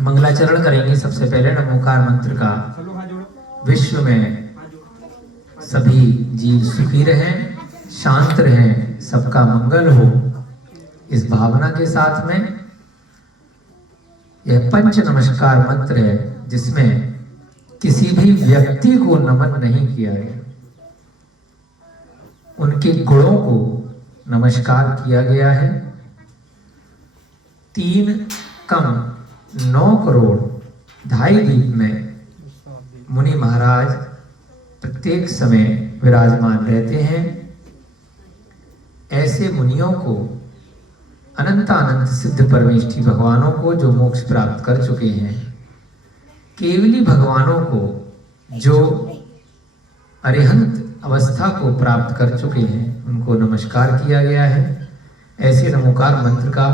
मंगलाचरण करेंगे। सबसे पहले नमोकार मंत्र का विश्व में सभी जीव सुखी रहें, शांत रहें, सबका मंगल हो, इस भावना के साथ में यह पंच नमस्कार मंत्र है जिसमें किसी भी व्यक्ति को नमन नहीं किया गया, उनके गुणों को नमस्कार किया गया है। 3 कम 9 करोड़ 2.5 दीप में मुनि महाराज प्रत्येक समय विराजमान रहते हैं। ऐसे मुनियों को अनंत अनंत सिद्ध परमेष्ठी भगवानों को जो मोक्ष प्राप्त कर चुके हैं, केवली भगवानों को जो अरिहंत अवस्था को प्राप्त कर चुके हैं, उनको नमस्कार किया गया है। ऐसे नमोकार मंत्र का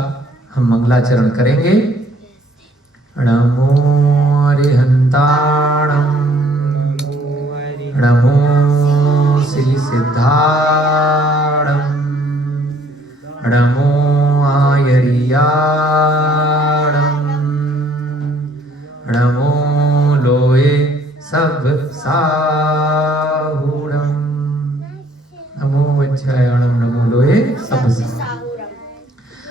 हम मंगलाचरण करेंगे। नमो अरिहंताणं, नमो श्री सिद्धाणं, नमो आयरियाणं, नमो लोए सब साहुणं, नमो वज्रायणं, नमो लोए सब साहुणं।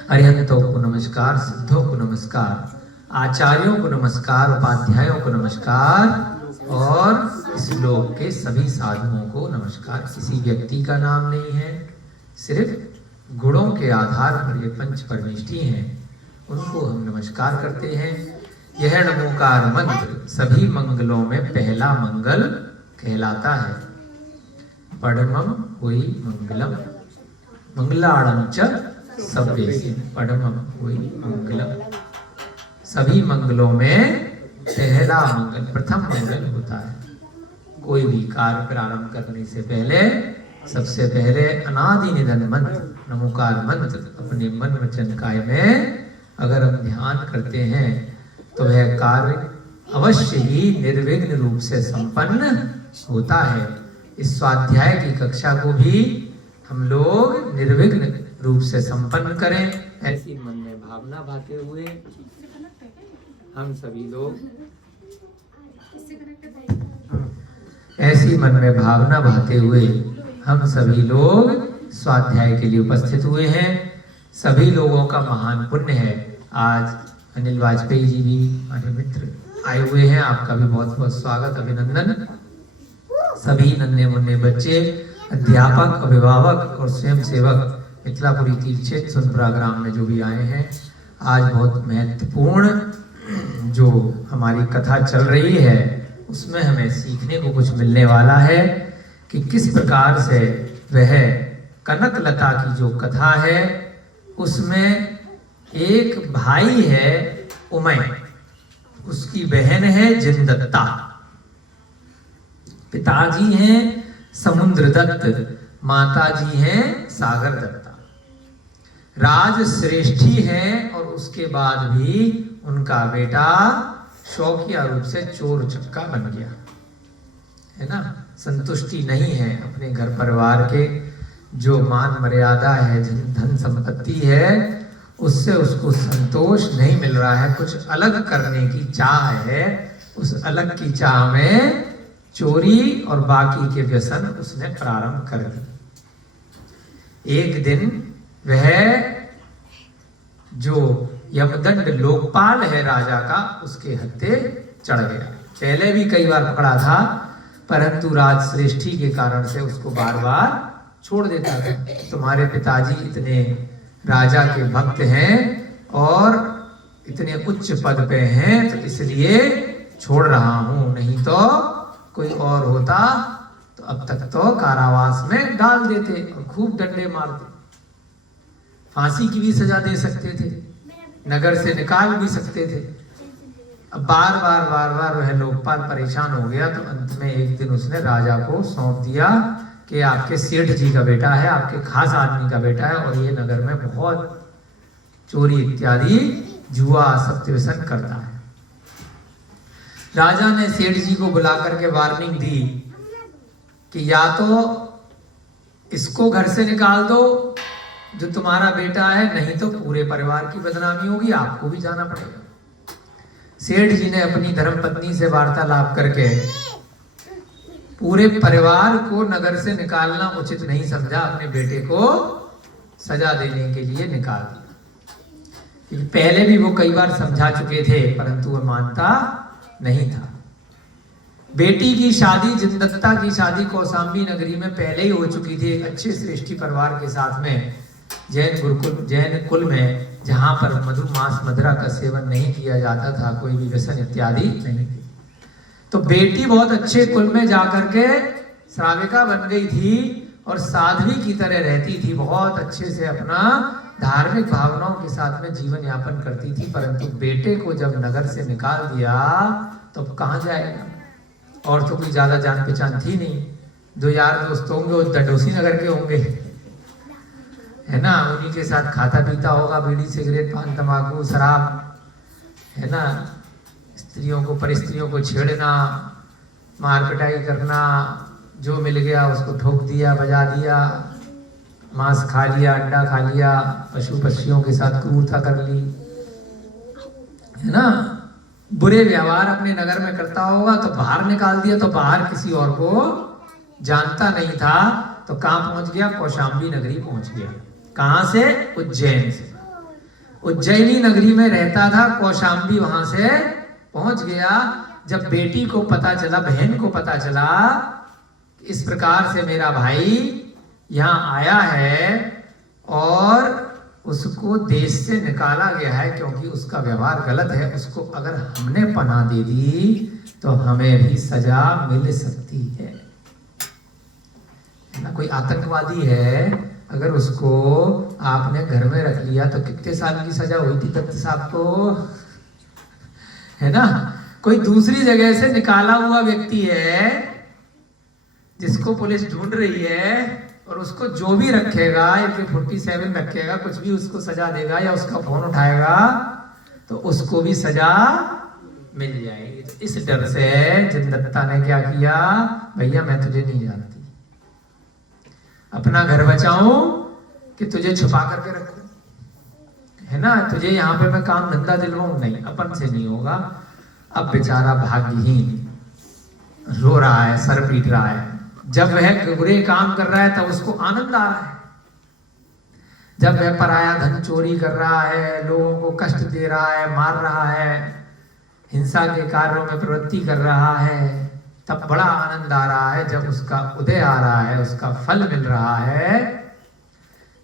अरिहंतों को नमस्कार, सिद्धों को नमस्कार, आचार्यों को नमस्कार, उपाध्यायों को नमस्कार और इस लोक के सभी साधुओं को नमस्कार। किसी व्यक्ति का नाम नहीं है, सिर्फ गुणों के आधार पर ये पंच परमेष्ठी हैं, उनको हम नमस्कार करते हैं। यह नमोकार मंत्र सभी मंगलों में पहला मंगल कहलाता है। पढ़मम हुई मंगलम, मंगलाणं च सभ्येषु, पढ़मम हुई मंगलम। सभी मंगलों में पहला मंगल, प्रथम मंगल होता है। कोई भी कार्य प्रारंभ करने से पहले सबसे पहले अनादि निधन मंत्र, नमोकार मंत्र अपने मन वचन काया में अगर हम ध्यान करते हैं तो वह कार्य अवश्य ही निर्विघ्न रूप से संपन्न होता है। इस स्वाध्याय की कक्षा को भी हम लोग निर्विघ्न रूप से संपन्न करें, ऐसी मन में भावना भाते हुए हम सभी लोग स्वाध्याय के लिए उपस्थित हुए हैं। सभी लोगों का महान पुण्य है। आज अनिल वाजपेयी जी भी हमारे मित्र आए हुए हैं, आपका भी बहुत बहुत स्वागत, अभिनंदन। सभी नन्हे मुन्ने बच्चे, अध्यापक, अभिभावक और स्वयं सेवक मिथिलापुरी तीर्थ क्षेत्र सोनपुरा ग्राम में जो भी आए हैं, आज बहुत महत्वपूर्ण जो हमारी कथा चल रही है उसमें हमें सीखने को कुछ मिलने वाला है कि किस प्रकार से वह कनकलता की जो कथा है उसमें एक भाई है उमय, उसकी बहन है जिनदत्ता, पिताजी हैं समुद्रदत्त, माताजी हैं सागर दत्ता। राज श्रेष्ठी है और उसके बाद भी उनका बेटा शौकिया रूप से चोर चक्का बन गया है ना। संतुष्टि नहीं है अपने घर परिवार के जो मान मर्यादा है, धन संपत्ति है, उससे उसको संतोष नहीं मिल रहा है। कुछ अलग करने की चाह है, उस अलग की चाह में चोरी और बाकी के व्यसन उसने प्रारंभ कर दी। एक दिन वह जो यमदंड लोकपाल है राजा का, उसके हत्थे चढ़ गया। पहले भी कई बार पकड़ा था, परंतु राज श्रेष्ठी के कारण से उसको बार बार छोड़ देता था। तुम्हारे पिताजी इतने राजा के भक्त हैं और इतने उच्च पद पे हैं, तो इसलिए छोड़ रहा हूं, नहीं तो कोई और होता तो अब तक तो कारावास में डाल देते और खूब डंडे मारते, फांसी की भी सजा दे सकते थे, नगर से निकाल भी सकते थे। अब बार बार वह लोकपाल परेशान हो गया, तो अंत में एक दिन उसने राजा को सौंप दिया कि आपके सेठ जी का बेटा है, आपके खास आदमी का बेटा है और ये नगर में बहुत चोरी इत्यादि जुआ सत्य करता है। राजा ने सेठ जी को बुलाकर के वार्निंग दी कि या तो इसको घर से निकाल दो जो तुम्हारा बेटा है, नहीं तो पूरे परिवार की बदनामी होगी, आपको भी जाना पड़ेगा। सेठ जी ने अपनी धर्मपत्नी से वार्तालाप करके पूरे परिवार को नगर से निकालना उचित नहीं समझा, अपने बेटे को सजा देने के लिए निकाल दिया। क्योंकि पहले भी वो कई बार समझा चुके थे, परंतु वो मानता नहीं था। बेटी की शादी, जिनदत्ता की शादी कौशाम्बी नगरी में पहले ही हो चुकी थी, एक अच्छे श्रेष्ठी परिवार के साथ में, जैन कुल में, जहां पर मधु मांस मदिरा का सेवन नहीं किया जाता था, कोई भी व्यसन इत्यादि नहीं थी। तो बेटी बहुत अच्छे कुल में जाकर के श्राविका बन गई थी और साध्वी की तरह रहती थी, बहुत अच्छे से अपना धार्मिक भावनाओं के साथ में जीवन यापन करती थी। परंतु बेटे को जब नगर से निकाल दिया तो कहाँ जाएगा, और तो कोई ज्यादा जान पहचान थी नहीं। जो यार दोस्त होंगे वो डडोसी नगर के होंगे, है ना, उन्हीं के साथ खाता पीता होगा, बीड़ी सिगरेट पान तंबाकू शराब, है ना, स्त्रियों को परिस्त्रियों को छेड़ना, मार पिटाई करना, जो मिल गया उसको ठोक दिया, बजा दिया, मांस खा लिया, अंडा खा लिया, पशु पक्षियों के साथ क्रूरता कर ली, है ना, बुरे व्यवहार अपने नगर में करता होगा। तो बाहर निकाल दिया, तो बाहर किसी और को जानता नहीं था, तो कहां पहुंच गया, कौशाम्बी नगरी पहुंच गया। कहां से, उज्जैन से। उज्जैनी नगरी में रहता था, कौशाम्बी वहां से पहुंच गया। जब बेटी को पता चला, बहन को पता चला इस प्रकार से मेरा भाई यहाँ आया है और उसको देश से निकाला गया है क्योंकि उसका व्यवहार गलत है, उसको अगर हमने पनाह दे दी तो हमें भी सजा मिल सकती है ना। कोई आतंकवादी है, अगर उसको आपने घर में रख लिया तो कितने साल की सजा हुई थी दत्त साहब को, है ना। कोई दूसरी जगह से निकाला हुआ व्यक्ति है जिसको पुलिस ढूंढ रही है और उसको जो भी रखेगा, AK-47 रखेगा, कुछ भी उसको सजा देगा या उसका फोन उठाएगा तो उसको भी सजा मिल जाएगी। तो इस डर से जिनदत्ता ने क्या किया, भैया मैं तुझे नहीं जानती, अपना घर बचाऊं कि तुझे छुपा करके रखूं, है ना, तुझे यहाँ पे मैं काम धंधा दिलवाऊं, नहीं, अपन से नहीं होगा। अब बेचारा भाग्यहीन रो रहा है, सर पीट रहा है। जब वह बुरे काम कर रहा है तब उसको आनंद आ रहा है, जब वह पराया धन चोरी कर रहा है, लोगों को कष्ट दे रहा है, मार रहा है, हिंसा के कार्यों में प्रवृत्ति कर रहा है, तब बड़ा आनंद आ रहा है। जब उसका उदय आ रहा है, उसका फल मिल रहा है,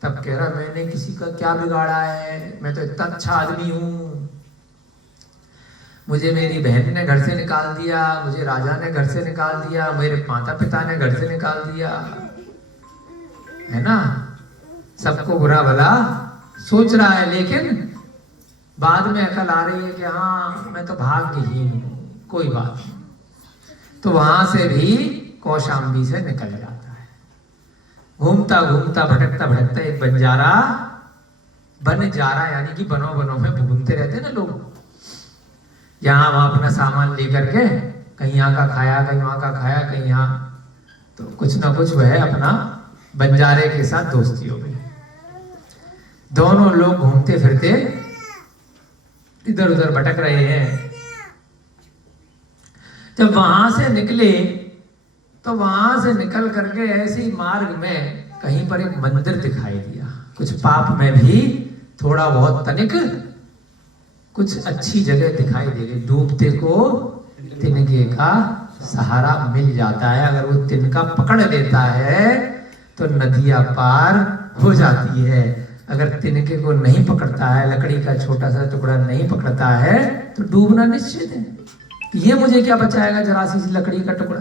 तब कह रहा मैंने किसी का क्या बिगाड़ा है, मैं तो इतना अच्छा आदमी हूं, मुझे मेरी बहन ने घर से निकाल दिया, मुझे राजा ने घर से निकाल दिया, मेरे माता पिता ने घर से निकाल दिया, है ना, सबको बुरा भला सोच रहा है। लेकिन बाद में अकल आ रही है कि हाँ मैं तो भाग्यहीन हूं, कोई बात नहीं। तो वहां से भी कौशाम्बी से निकल जाता है, घूमता घूमता भटकता भटकता एक बंजारा यानी कि बनों बनों में घूमते रहते ना लोग, यहाँ वहां अपना सामान लेकर के कहीं यहाँ का खाया, कहीं वहां का खाया, कहीं यहाँ, तो कुछ ना कुछ वह अपना बंजारे के साथ दोस्ती हो गई। दोनों लोग घूमते फिरते इधर उधर भटक रहे हैं। जब वहां से निकले तो वहां से निकल करके ऐसे ही मार्ग में कहीं पर एक मंदिर दिखाई दिया। कुछ पाप में भी थोड़ा बहुत तनिक कुछ अच्छी जगह दिखाई दे गई। डूबते को तिनके का सहारा मिल जाता है, अगर वो तिनका पकड़ लेता है तो नदियां पार हो जाती है। अगर तिनके को नहीं पकड़ता है, लकड़ी का छोटा सा टुकड़ा नहीं पकड़ता है तो डूबना निश्चित है। ये मुझे क्या बचाएगा जरा सी लकड़ी का टुकड़ा।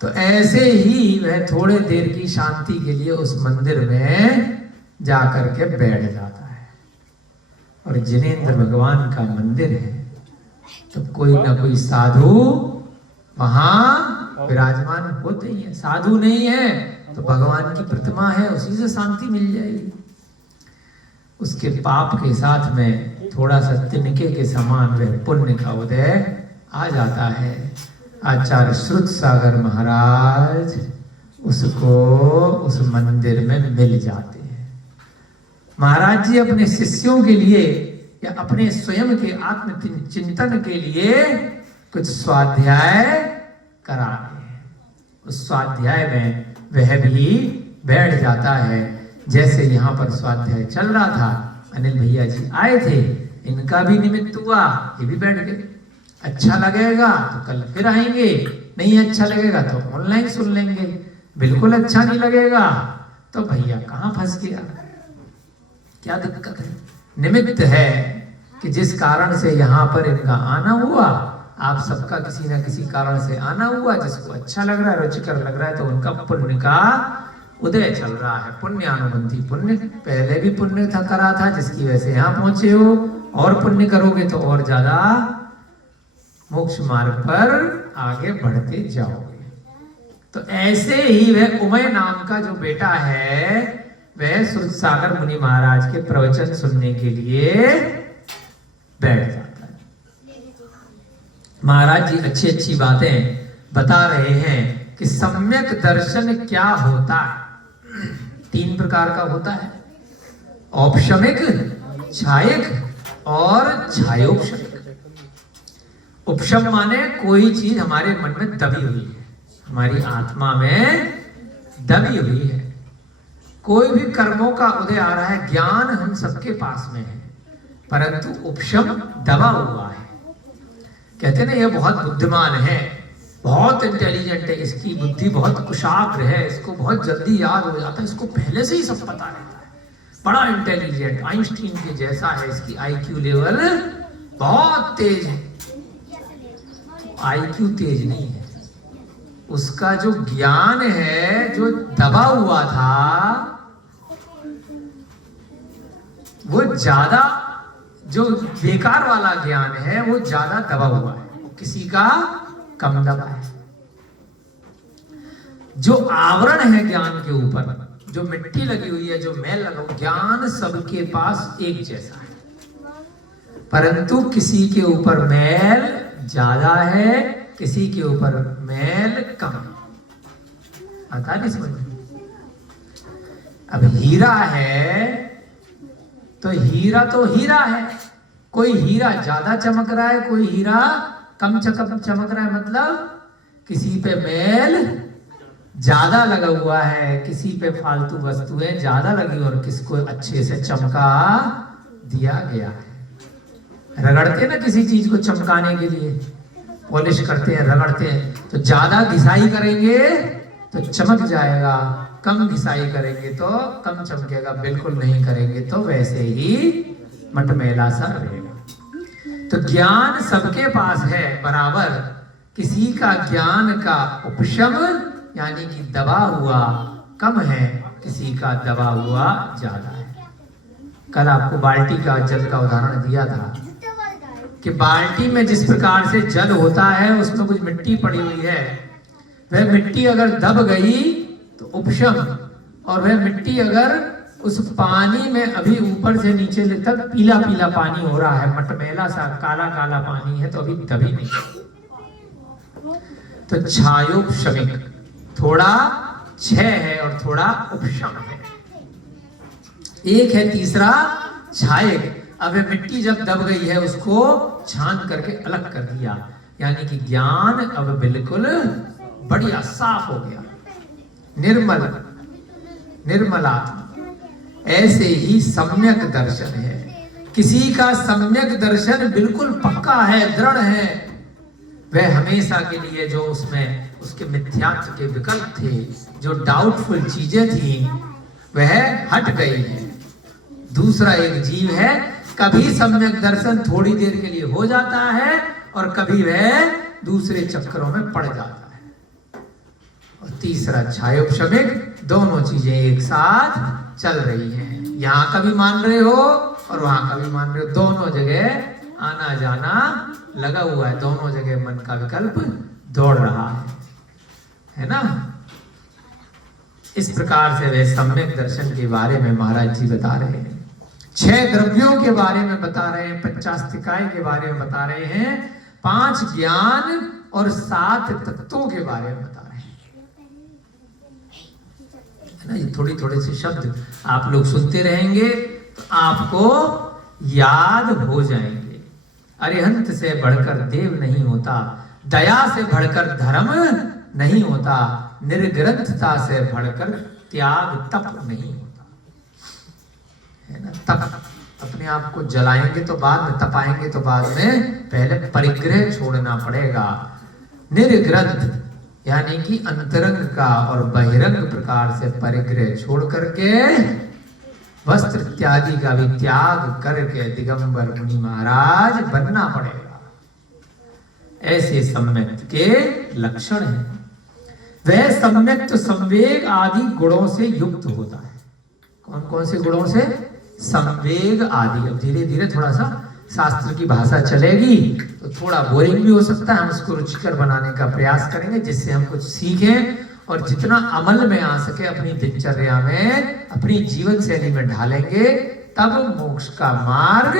तो ऐसे ही वह थोड़े देर की शांति के लिए उस मंदिर में जाकर के बैठ जाता है। और जिनेंद्र भगवान का मंदिर है तो कोई ना कोई साधु वहां विराजमान होते ही है। साधु नहीं है तो भगवान की प्रतिमा है, उसी से शांति मिल जाएगी। उसके पाप के साथ में थोड़ा सा तिनके के समान वह पुण्य का उदय आ जाता है। आचार्य श्रुत सागर महाराज उसको उस मंदिर में मिल जाते हैं। महाराज जी अपने शिष्यों के लिए या अपने स्वयं के आत्म चिंतन के लिए कुछ स्वाध्याय करा रहे हैं। उस स्वाध्याय में वह भी बैठ जाता है। जैसे यहाँ पर स्वाध्याय चल रहा था, अनिल भैया जी आए थे, इनका भी निमित्त हुआ, ये भी बैठ गए। अच्छा लगेगा तो कल फिर आएंगे, नहीं अच्छा लगेगा तो ऑनलाइन सुन लेंगे, बिल्कुल अच्छा नहीं लगेगा तो भैया कहाँ फंस गया, क्या दिक्कत है। निमित्त है कि जिस कारण से यहाँ पर इनका आना हुआ, आप सबका किसी ना किसी कारण से आना हुआ, जिसको अच्छा लग रहा है, रुचिकर लग रहा है, तो उनका पुण्य का उदय चल रहा है। पुण्यानुबंधी पुण्य, पहले भी पुण्य था करा था जिसकी वजह से यहाँ पहुंचे हो, और पुण्य करोगे तो और ज्यादा मोक्ष मार्ग पर आगे बढ़ते जाओगे। तो ऐसे ही वह उमय नाम का जो बेटा है, वह सुरसागर मुनि महाराज के प्रवचन सुनने के लिए बैठ जाता है। महाराज जी अच्छी अच्छी बातें बता रहे हैं कि सम्यक दर्शन क्या होता है। 3 प्रकार का होता है, औपशमिक, छायिक और छायोपशमिक। उपशम माने कोई चीज हमारे मन में दबी हुई है, हमारी आत्मा में दबी हुई है, कोई भी कर्मों का उदय आ रहा है, ज्ञान हम सबके पास में है, परंतु उपशम दबा हुआ है। कहते ना ये बहुत बुद्धिमान है, बहुत इंटेलिजेंट है, इसकी बुद्धि बहुत कुशाग्र है, इसको बहुत जल्दी याद हो जाता है, इसको पहले से ही सब पता रहता है, बड़ा इंटेलिजेंट, आइंस्टीन के जैसा है, इसकी आईक्यू लेवल बहुत तेज है। आईक्यू तेज नहीं है, उसका जो ज्ञान है जो दबा हुआ था वो ज्यादा, जो बेकार वाला ज्ञान है वो ज्यादा दबा हुआ है, किसी का कम दबा है। जो आवरण है ज्ञान के ऊपर, जो मिट्टी लगी हुई है, जो मैल लगा, ज्ञान सबके पास एक जैसा है, परंतु किसी के ऊपर मैल ज्यादा है, किसी के ऊपर मैल कम है। आता नहीं समझ में? अब हीरा है तो हीरा है, कोई हीरा ज्यादा चमक रहा है, कोई हीरा कम चमक रहा है, मतलब किसी पे मैल ज्यादा लगा हुआ है, किसी पे फालतू वस्तुएं ज्यादा लगी और किसको अच्छे से चमका दिया गया है। रगड़ते ना किसी चीज को चमकाने के लिए, पॉलिश करते हैं, रगड़ते हैं, तो ज्यादा घिसाई करेंगे तो चमक जाएगा, कम घिसाई करेंगे तो कम चमकेगा, बिल्कुल नहीं करेंगे तो वैसे ही मटमैला सा रहेगा। तो ज्ञान सबके पास है बराबर, किसी का ज्ञान का उपशम यानी कि दबा हुआ कम है, किसी का दबा हुआ ज्यादा है। कल आपको बाल्टी का जल का उदाहरण दिया था कि बाल्टी में जिस प्रकार से जल होता है उसमें कुछ मिट्टी पड़ी हुई है, वह मिट्टी अगर दब गई तो उपशम, और वह मिट्टी अगर उस पानी में अभी ऊपर से नीचे तक पीला पीला पानी हो रहा है, मटमैला सा काला काला पानी है, तो अभी दबी नहीं। तो छायोपशमिक, थोड़ा क्षय है और थोड़ा उपशम है। एक है तीसरा छायक, अब मिट्टी जब दब गई है उसको छान करके अलग कर दिया, यानी कि ज्ञान अब बिल्कुल बढ़िया साफ हो गया, निर्मल आत्मा। ऐसे ही सम्यक दर्शन है, किसी का सम्यक दर्शन बिल्कुल पक्का है, दृढ़ है, वह हमेशा के लिए जो उसमें उसके मिथ्यात्व के विकल्प थे, जो डाउटफुल चीजें थी, वह हट गई है। दूसरा एक जीव है, कभी सम्यक दर्शन थोड़ी देर के लिए हो जाता है और कभी वह दूसरे चक्करों में पड़ जाता है। और तीसरा छायोपशमिक, दोनों चीजें एक साथ चल रही हैं, यहाँ का भी मान रहे हो और वहां का भी मान रहे हो, दोनों जगह आना जाना लगा हुआ है, दोनों जगह मन का विकल्प दौड़ रहा है ना। इस प्रकार से वे सम्यक दर्शन के बारे में महाराज जी बता रहे हैं, 6 द्रव्यों के बारे में बता रहे हैं, पंचास्तिकाय के बारे में बता रहे हैं, 5 ज्ञान और 7 तत्वों के बारे में बता रहे हैं, है ना। ये थोड़ी थोड़े से शब्द आप लोग सुनते रहेंगे तो आपको याद हो जाएंगे। अरिहंत से बढ़कर देव नहीं होता, दया से बढ़कर धर्म नहीं होता, निर्ग्रंथता से बढ़कर त्याग तप नहीं होता। है ना, तप अपने आप को जलाएंगे तो बाद में, तपाएंगे तो बाद में, पहले परिग्रह छोड़ना पड़ेगा। निर्ग्रंथ यानी कि अंतरंग का और बहिरंग प्रकार से परिग्रह छोड़ करके वस्त्र इत्यादि का भी त्याग करके दिगंबर मुनि महाराज बनना पड़ेगा। ऐसे सम्यक्त के लक्षण हैं। वह सम्यक्त संवेग आदि गुणों से युक्त होता है। कौन कौन से गुणों से? संवेग आदि। अब धीरे धीरे थोड़ा सा शास्त्र की भाषा चलेगी तो थोड़ा बोरिंग भी हो सकता है, हम इसको रुचिकर बनाने का प्रयास करेंगे जिससे हम कुछ सीखें और जितना अमल में आ सके अपनी दिनचर्या में, अपनी जीवन शैली में ढालेंगे, तब मोक्ष का मार्ग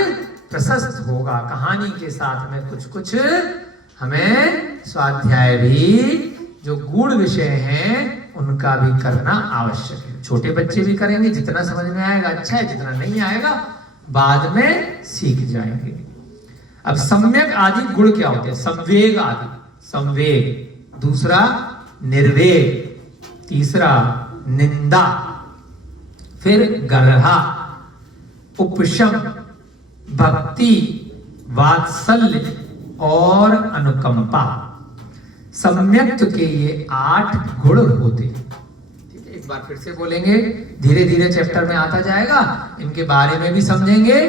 प्रशस्त होगा। कहानी के साथ में कुछ कुछ हमें स्वाध्याय भी, जो गूढ़ विषय हैं उनका भी करना आवश्यक है। छोटे बच्चे भी करेंगे, जितना समझ में आएगा अच्छा है, जितना नहीं आएगा बाद में सीख जाएंगे। अब सम्यक आदि गुण क्या होते हैं? संवेग आदि, संवेग, दूसरा निर्वेग, तीसरा निंदा, फिर गर्हा, उपशम, भक्ति, वात्सल्य और अनुकंपा। सम्यक्त के ये 8 गुण होते हैं। ठीक है, एक बार फिर से बोलेंगे, धीरे धीरे चैप्टर में आता जाएगा, इनके बारे में भी समझेंगे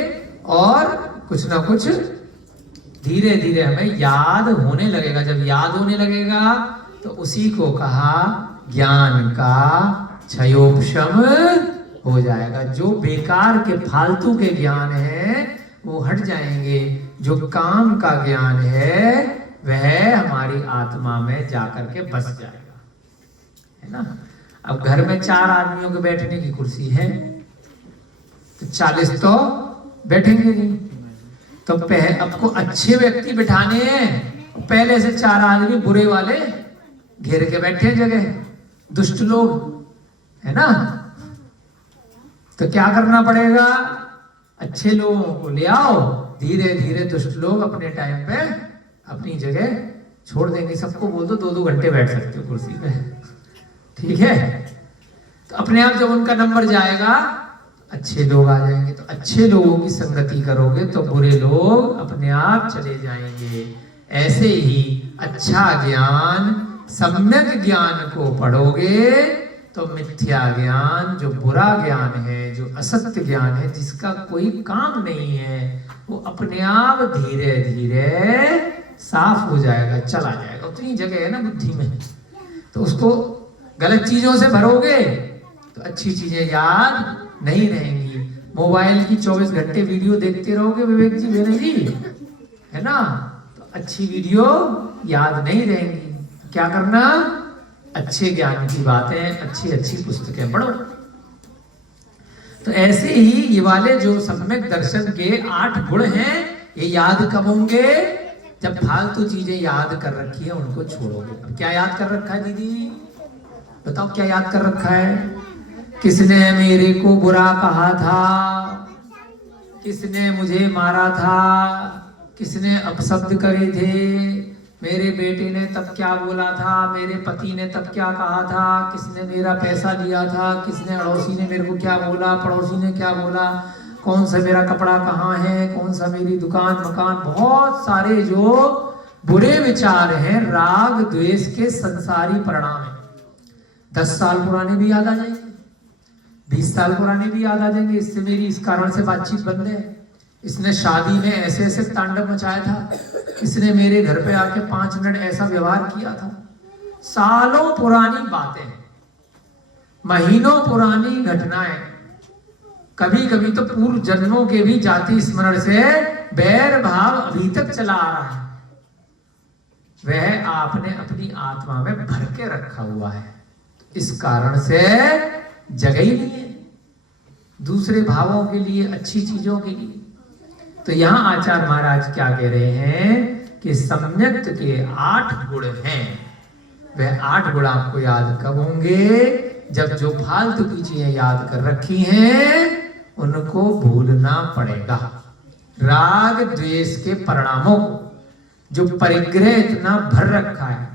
और कुछ ना कुछ धीरे धीरे हमें याद होने लगेगा। जब याद होने लगेगा तो उसी को कहा ज्ञान का क्षयोपशम हो जाएगा। जो बेकार के फालतू के ज्ञान है वो हट जाएंगे, जो काम का ज्ञान है वह हमारी आत्मा में जाकर के बस जाएगा। है ना, अब घर में 4 आदमियों के बैठने की कुर्सी है तो 40 तो बैठेंगे नहीं, तो आपको अच्छे व्यक्ति बिठाने हैं, पहले से 4 आदमी बुरे वाले घेर के बैठे जगह, दुष्ट लोग, है ना। तो क्या करना पड़ेगा? अच्छे लोगों को ले आओ, धीरे धीरे दुष्ट लोग अपने टाइम पे अपनी जगह छोड़ देंगे। सबको बोल दो 2-2 घंटे बैठ सकते हो कुर्सी पे, ठीक है। तो अपने आप जब उनका नंबर जाएगा अच्छे लोग आ जाएंगे। तो अच्छे लोगों की संगति करोगे तो बुरे लोग अपने आप चले जाएंगे। ऐसे ही अच्छा ज्ञान, सम्यक ज्ञान को पढ़ोगे तो मिथ्या ज्ञान, जो बुरा ज्ञान है, जो असत्य ज्ञान है, जिसका कोई काम नहीं है, वो अपने आप धीरे धीरे साफ हो जाएगा, चला जाएगा। उतनी जगह है ना बुद्धि में, तो उसको गलत चीजों से भरोगे तो अच्छी चीजें याद नहीं रहेंगी। मोबाइल की 24 घंटे वीडियो देखते रहोगे विवेक जी, मेरे जी, है ना, तो अच्छी वीडियो याद नहीं रहेंगी। क्या करना? अच्छे ज्ञान की बातें, अच्छी अच्छी पुस्तकें पढ़ो। तो ऐसे ही ये वाले जो सम्यक दर्शन के 8 गुण हैं, ये याद कब होंगे? जब फालतू चीजें याद कर रखी है उनको छोड़ोगे। क्या याद कर रखा है दीदी? बताओ क्या याद कर रखा है? किसने मेरे को बुरा कहा था, किसने मुझे मारा था, किसने अपशब्द करे थे, मेरे बेटे ने तब क्या बोला था, मेरे पति ने तब क्या कहा था, किसने मेरा पैसा लिया था, किसने अड़ोसी ने मेरे को क्या बोला, पड़ोसी ने क्या बोला, कौन सा मेरा कपड़ा कहाँ है, कौन सा मेरी दुकान मकान। बहुत सारे जो बुरे विचार हैं, राग द्वेष के संसारी परिणाम है। 10 साल पुराने भी याद आ जाएंगे, 20 साल पुराने भी याद आ जाएंगे। इससे मेरी इस कारण से बातचीत बंद है, इसने शादी में ऐसे ऐसे तांडव मचाया था, इसने मेरे घर पे आके 5 मिनट ऐसा व्यवहार किया था। सालों पुरानी बातें, महीनों पुरानी घटनाएं, कभी कभी तो पूर्व जन्मों के भी जाति स्मरण से बैर भाव अभी तक चला आ रहा है। वह आपने अपनी आत्मा में भर के रखा हुआ है, इस कारण से जगह ही नहीं है दूसरे भावों के लिए, अच्छी चीजों के लिए। तो यहाँ आचार्य महाराज क्या कह रहे हैं कि सम्यक्त के 8 गुण हैं। वह 8 गुण आपको याद कब होंगे? जब जो फालतू की चीजें याद कर रखी हैं उनको भूलना पड़ेगा। राग द्वेष के परिणामों को, जो परिग्रह इतना भर रखा है,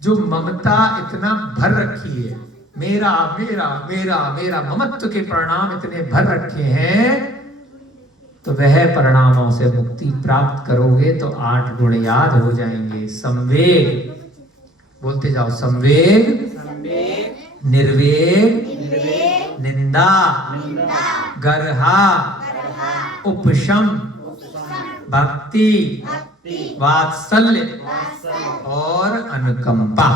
जो ममता इतना भर रखी है, मेरा मेरा मेरा मेरा ममत्व के परिणाम इतने भर रखे हैं, तो वह परिणामों से मुक्ति प्राप्त करोगे तो 8 गुण याद हो जाएंगे। संवेग, बोलते जाओ, संवेग, निर्वेग, निंदा, गर्हा, उपशम, भक्ति, वात्सल्य और अनुकंपा,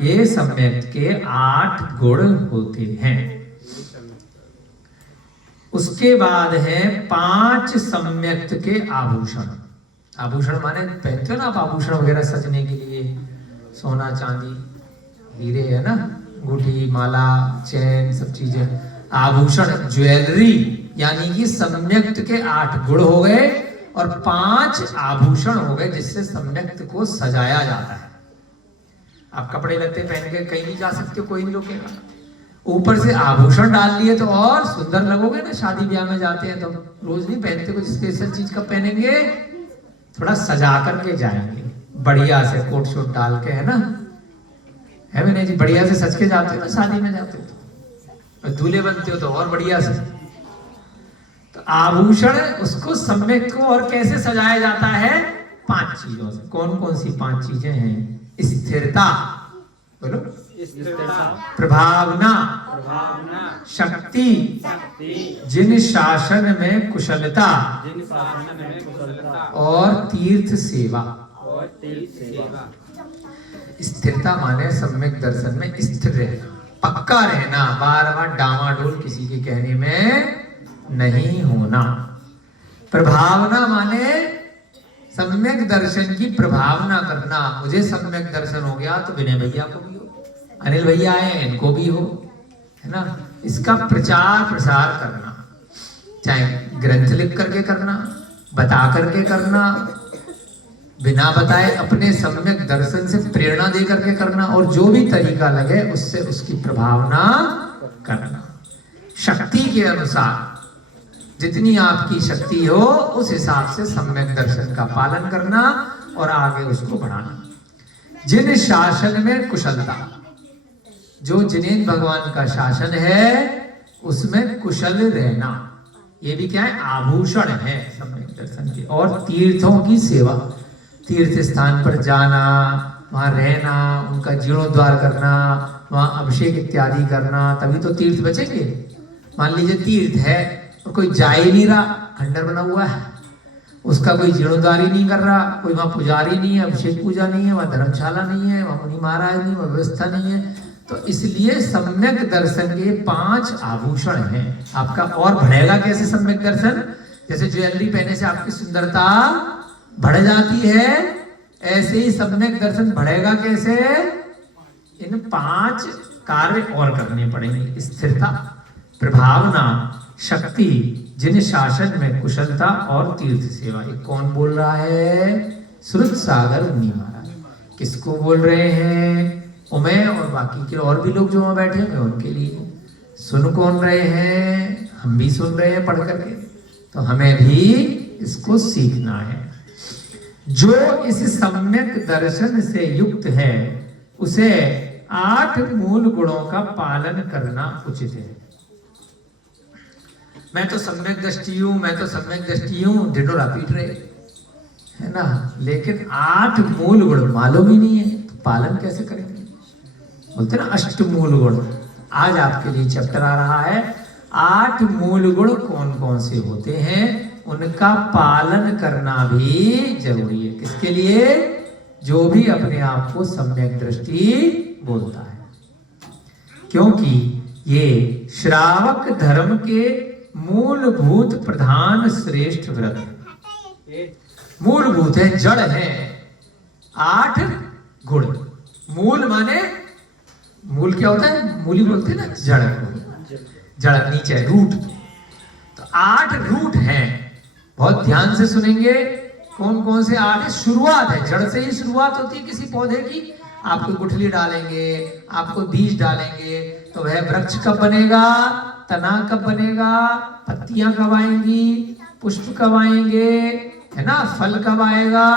ये सम्यक के 8 गुण होते हैं। उसके बाद है 5 सम्यक के आभूषण। आभूषण माने पहनते हो ना आप आभूषण वगैरह सजने के लिए, सोना चांदी हीरे है ना, अंगूठी माला चैन सब चीजें, आभूषण ज्वेलरी, यानी कि सम्यक के 8 गुण हो गए और 5 आभूषण हो गए जिससे सम्यक को सजाया जाता है। आप कपड़े लत्ते पहन के कहीं भी जा सकते हो, कोई नहीं रोकेगा। ऊपर से आभूषण डाल लिए तो और सुंदर लगोगे ना। शादी ब्याह में जाते हैं तो रोज नहीं पहनते, कुछ स्पेशल चीज का पहनेंगे, थोड़ा सजा करके जाएंगे, बढ़िया से कोट शोट डाल के, है ना, है भी नहीं जी, बढ़िया से सज के जाते हो ना शादी में जाते हो, और दूल्हे बनते हो तो और बढ़िया से। तो आभूषण उसको सम्यक को और कैसे सजाया जाता है? 5 चीजों से। कौन कौन सी 5 चीजें हैं? स्थिरता, बोलो, प्रभावना, शक्ति, जिन शासन में कुशलता और तीर्थ सेवा। स्थिरता माने सम्यक दर्शन में स्थिर रहना, पक्का रहना, बार बार डामाडोल किसी के कहने में नहीं होना। प्रभावना माने सम्यक दर्शन की प्रभावना करना। मुझे सम्यक दर्शन हो गया तो विनय भैया को भी हो, अनिल भैया आए इनको भी हो, है ना। इसका प्रचार प्रसार करना, चाहे ग्रंथ लिख करके करना, बता करके करना, बिना बताए अपने सम्यक दर्शन से प्रेरणा दे करके करना, और जो भी तरीका लगे उससे उसकी प्रभावना करना। शक्ति के अनुसार जितनी आपकी शक्ति हो उस हिसाब से सम्यक दर्शन का पालन करना और आगे उसको बढ़ाना। जिन शासन में कुशलता, जो जिनेन भगवान का शासन है उसमें कुशल रहना, ये भी क्या है? आभूषण है सम्यक दर्शन के। और तीर्थों की सेवा, तीर्थ स्थान पर जाना, वहां रहना, उनका जीर्णोद्धार करना, वहां अभिषेक इत्यादि करना, तभी तो तीर्थ बचेंगे। मान लीजिए तीर्थ है और कोई जा ही नहीं रहा, खंडर बना हुआ है, उसका कोई जीर्णोद्धार ही नहीं कर रहा, कोई वहां पुजारी नहीं है, अभिषेक पूजा नहीं है, वहां धर्मशाला नहीं है, वहां मुनि महाराज नहीं, वहां व्यवस्था नहीं है, तो इसलिए सम्यक दर्शन के 5 आभूषण हैं। आपका और बढ़ेगा कैसे सम्यक दर्शन? जैसे ज्वेलरी पहनने से आपकी सुंदरता बढ़ जाती है, ऐसे ही सम्यक दर्शन बढ़ेगा कैसे? इन 5 कार्य और करने पड़ेंगे। स्थिरता, प्रभावना, शक्ति, जिन शासन में कुशलता और तीर्थ सेवा। ये कौन बोल रहा है? श्रुत सागर मुनि महाराज। किसको बोल रहे हैं? मैं और बाकी के और भी लोग जो वहां बैठे हैं उनके लिए। सुन कौन रहे हैं? हम भी सुन रहे हैं पढ़ करके, तो हमें भी इसको सीखना है। जो इस सम्यक दर्शन से युक्त है उसे 8 मूल गुणों का पालन करना उचित है। मैं तो सम्यक दृष्टि हूं, मैं तो सम्यक दृष्टि हूं, ढिंडोरा पीट रहे, है ना, लेकिन 8 मूल गुण मालूम ही नहीं है, तो पालन कैसे करेंगे? बोलते ना अष्ट मूल गुण। आज आपके लिए चैप्टर आ रहा है 8 मूल गुण कौन कौन से होते हैं, उनका पालन करना भी जरूरी है। किसके लिए? जो भी अपने आप को सम्यक दृष्टि बोलता है, क्योंकि ये श्रावक धर्म के मूलभूत प्रधान श्रेष्ठ व्रत है। मूलभूत है, जड़ है। 8 गुण। मूल माने, मूल क्या होता है? मूली बोलते हैं ना, जड़ को, जड़ नीचे रूट। तो 8 रूट हैं, बहुत ध्यान से सुनेंगे। कौन कौन से 8 है? शुरुआत है, जड़ से ही शुरुआत होती है किसी पौधे की। आपको गुठली डालेंगे, आपको बीज डालेंगे, तो वह वृक्ष कब बनेगा, तना कब बनेगा, पत्तियां कब आएंगी, पुष्प कब आएंगे, है ना, फल कब आएगा,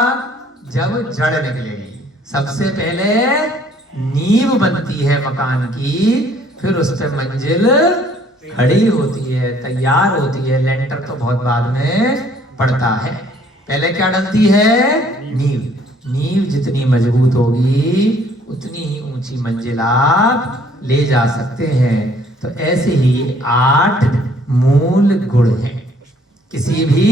जब जड़ निकलेगी। सबसे पहले नींव बनती है मकान की, फिर उस पे मंजिल खड़ी होती है, तैयार होती है। लेंटर तो बहुत बाद में पड़ता है, पहले क्या डलती है, नींव। नींव जितनी मजबूत होगी उतनी ही ऊंची मंजिल आप ले जा सकते हैं। तो ऐसे ही 8 मूल गुण हैं। किसी भी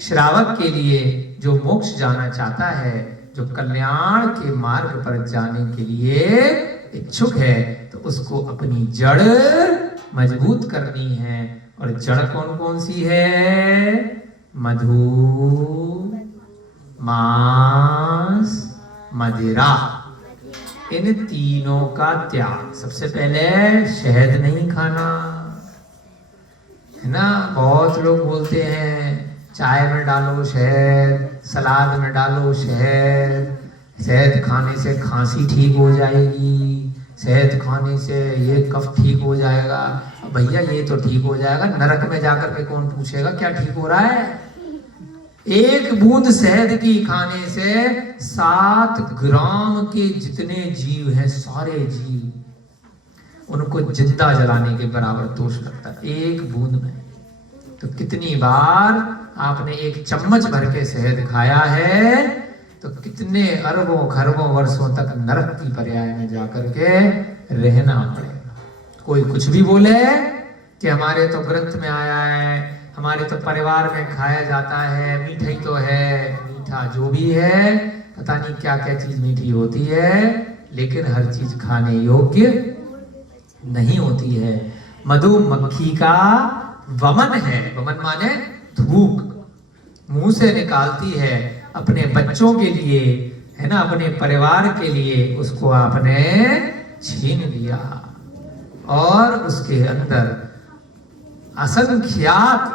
श्रावक के लिए जो मोक्ष जाना चाहता है, जो कल्याण के मार्ग पर जाने के लिए इच्छुक है, तो उसको अपनी जड़ मजबूत करनी है। और जड़ कौन कौन सी है, मधु, मांस, मदिरा, इन तीनों का त्याग। सबसे पहले शहद नहीं खाना, है ना। बहुत लोग बोलते हैं चाय में डालो शहद, सलाद में डालो शहद, शहद खाने से खांसी ठीक हो जाएगी, शहद खाने से ये कफ ठीक हो जाएगा। भैया ये तो ठीक हो जाएगा, नरक में जाकर के कौन पूछेगा क्या ठीक हो रहा है। एक बूंद शहद की खाने से 7 ग्राम के जितने जीव हैं, सारे जीव, उनको जिंदा जलाने के बराबर दोष लगता है, एक बूंद में। तो कितनी बार आपने एक चम्मच भर के शहद खाया है, तो कितने अरबों खरबों वर्षों तक नरक की पर्याय में जाकर के रहना पड़ेगा। कोई कुछ भी बोले कि हमारे तो ग्रंथ में आया है, हमारे तो परिवार में खाया जाता है, मीठा ही तो है। मीठा जो भी है, पता नहीं क्या क्या चीज मीठी होती है, लेकिन हर चीज खाने योग्य नहीं होती है। मधुमक्खी का वमन है, वमन माने धूप, मुंह से निकालती है अपने बच्चों के लिए, है ना, अपने परिवार के लिए। उसको आपने छीन लिया और उसके अंदर असंख्यात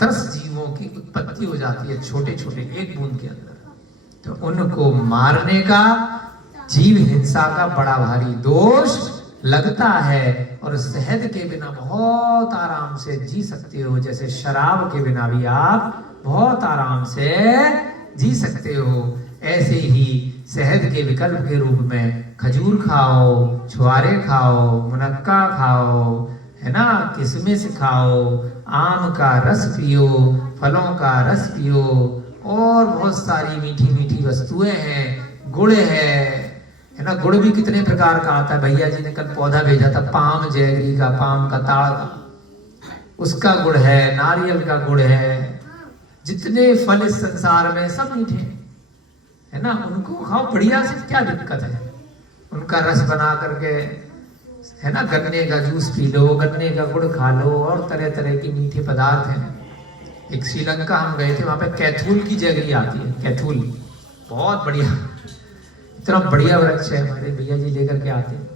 10 जीवों की उत्पत्ति हो जाती है, छोटे छोटे एक बूंद के अंदर। तो उनको मारने का, जीव हिंसा का बड़ा भारी दोष लगता है। और शहद के बिना बहुत आराम से जी सकते हो, जैसे शराब के बिना भी आप बहुत आराम से जी सकते हो। ऐसे ही शहद के विकल्प के रूप में खजूर खाओ, छुआरे खाओ, मुनक्का खाओ, है ना, किशमिश खाओ, आम का रस पियो, फलों का रस पियो, और बहुत सारी मीठी मीठी वस्तुएं हैं। गुड़ है ना, गुड़ भी कितने प्रकार का आता है। भैया जी ने कल पौधा भेजा था, पाम जैगरी का, पाम का ताड़ का, उसका गुड़ है, नारियल का गुड़ है। जितने फल इस संसार में सब मीठे है ना, उनको खाओ बढ़िया से, क्या दिक्कत है। उनका रस बना करके, है ना, गन्ने का जूस पी लो, गन्ने का गुड़ खा लो, और तरह तरह के मीठे पदार्थ हैं। एक श्रीलंका हम गए थे, वहां पे कैथूल की जैगरी आती है, कैथूल बहुत बढ़िया, इतना बढ़िया वृक्ष है, हमारे भैया जी लेकर के आते हैं।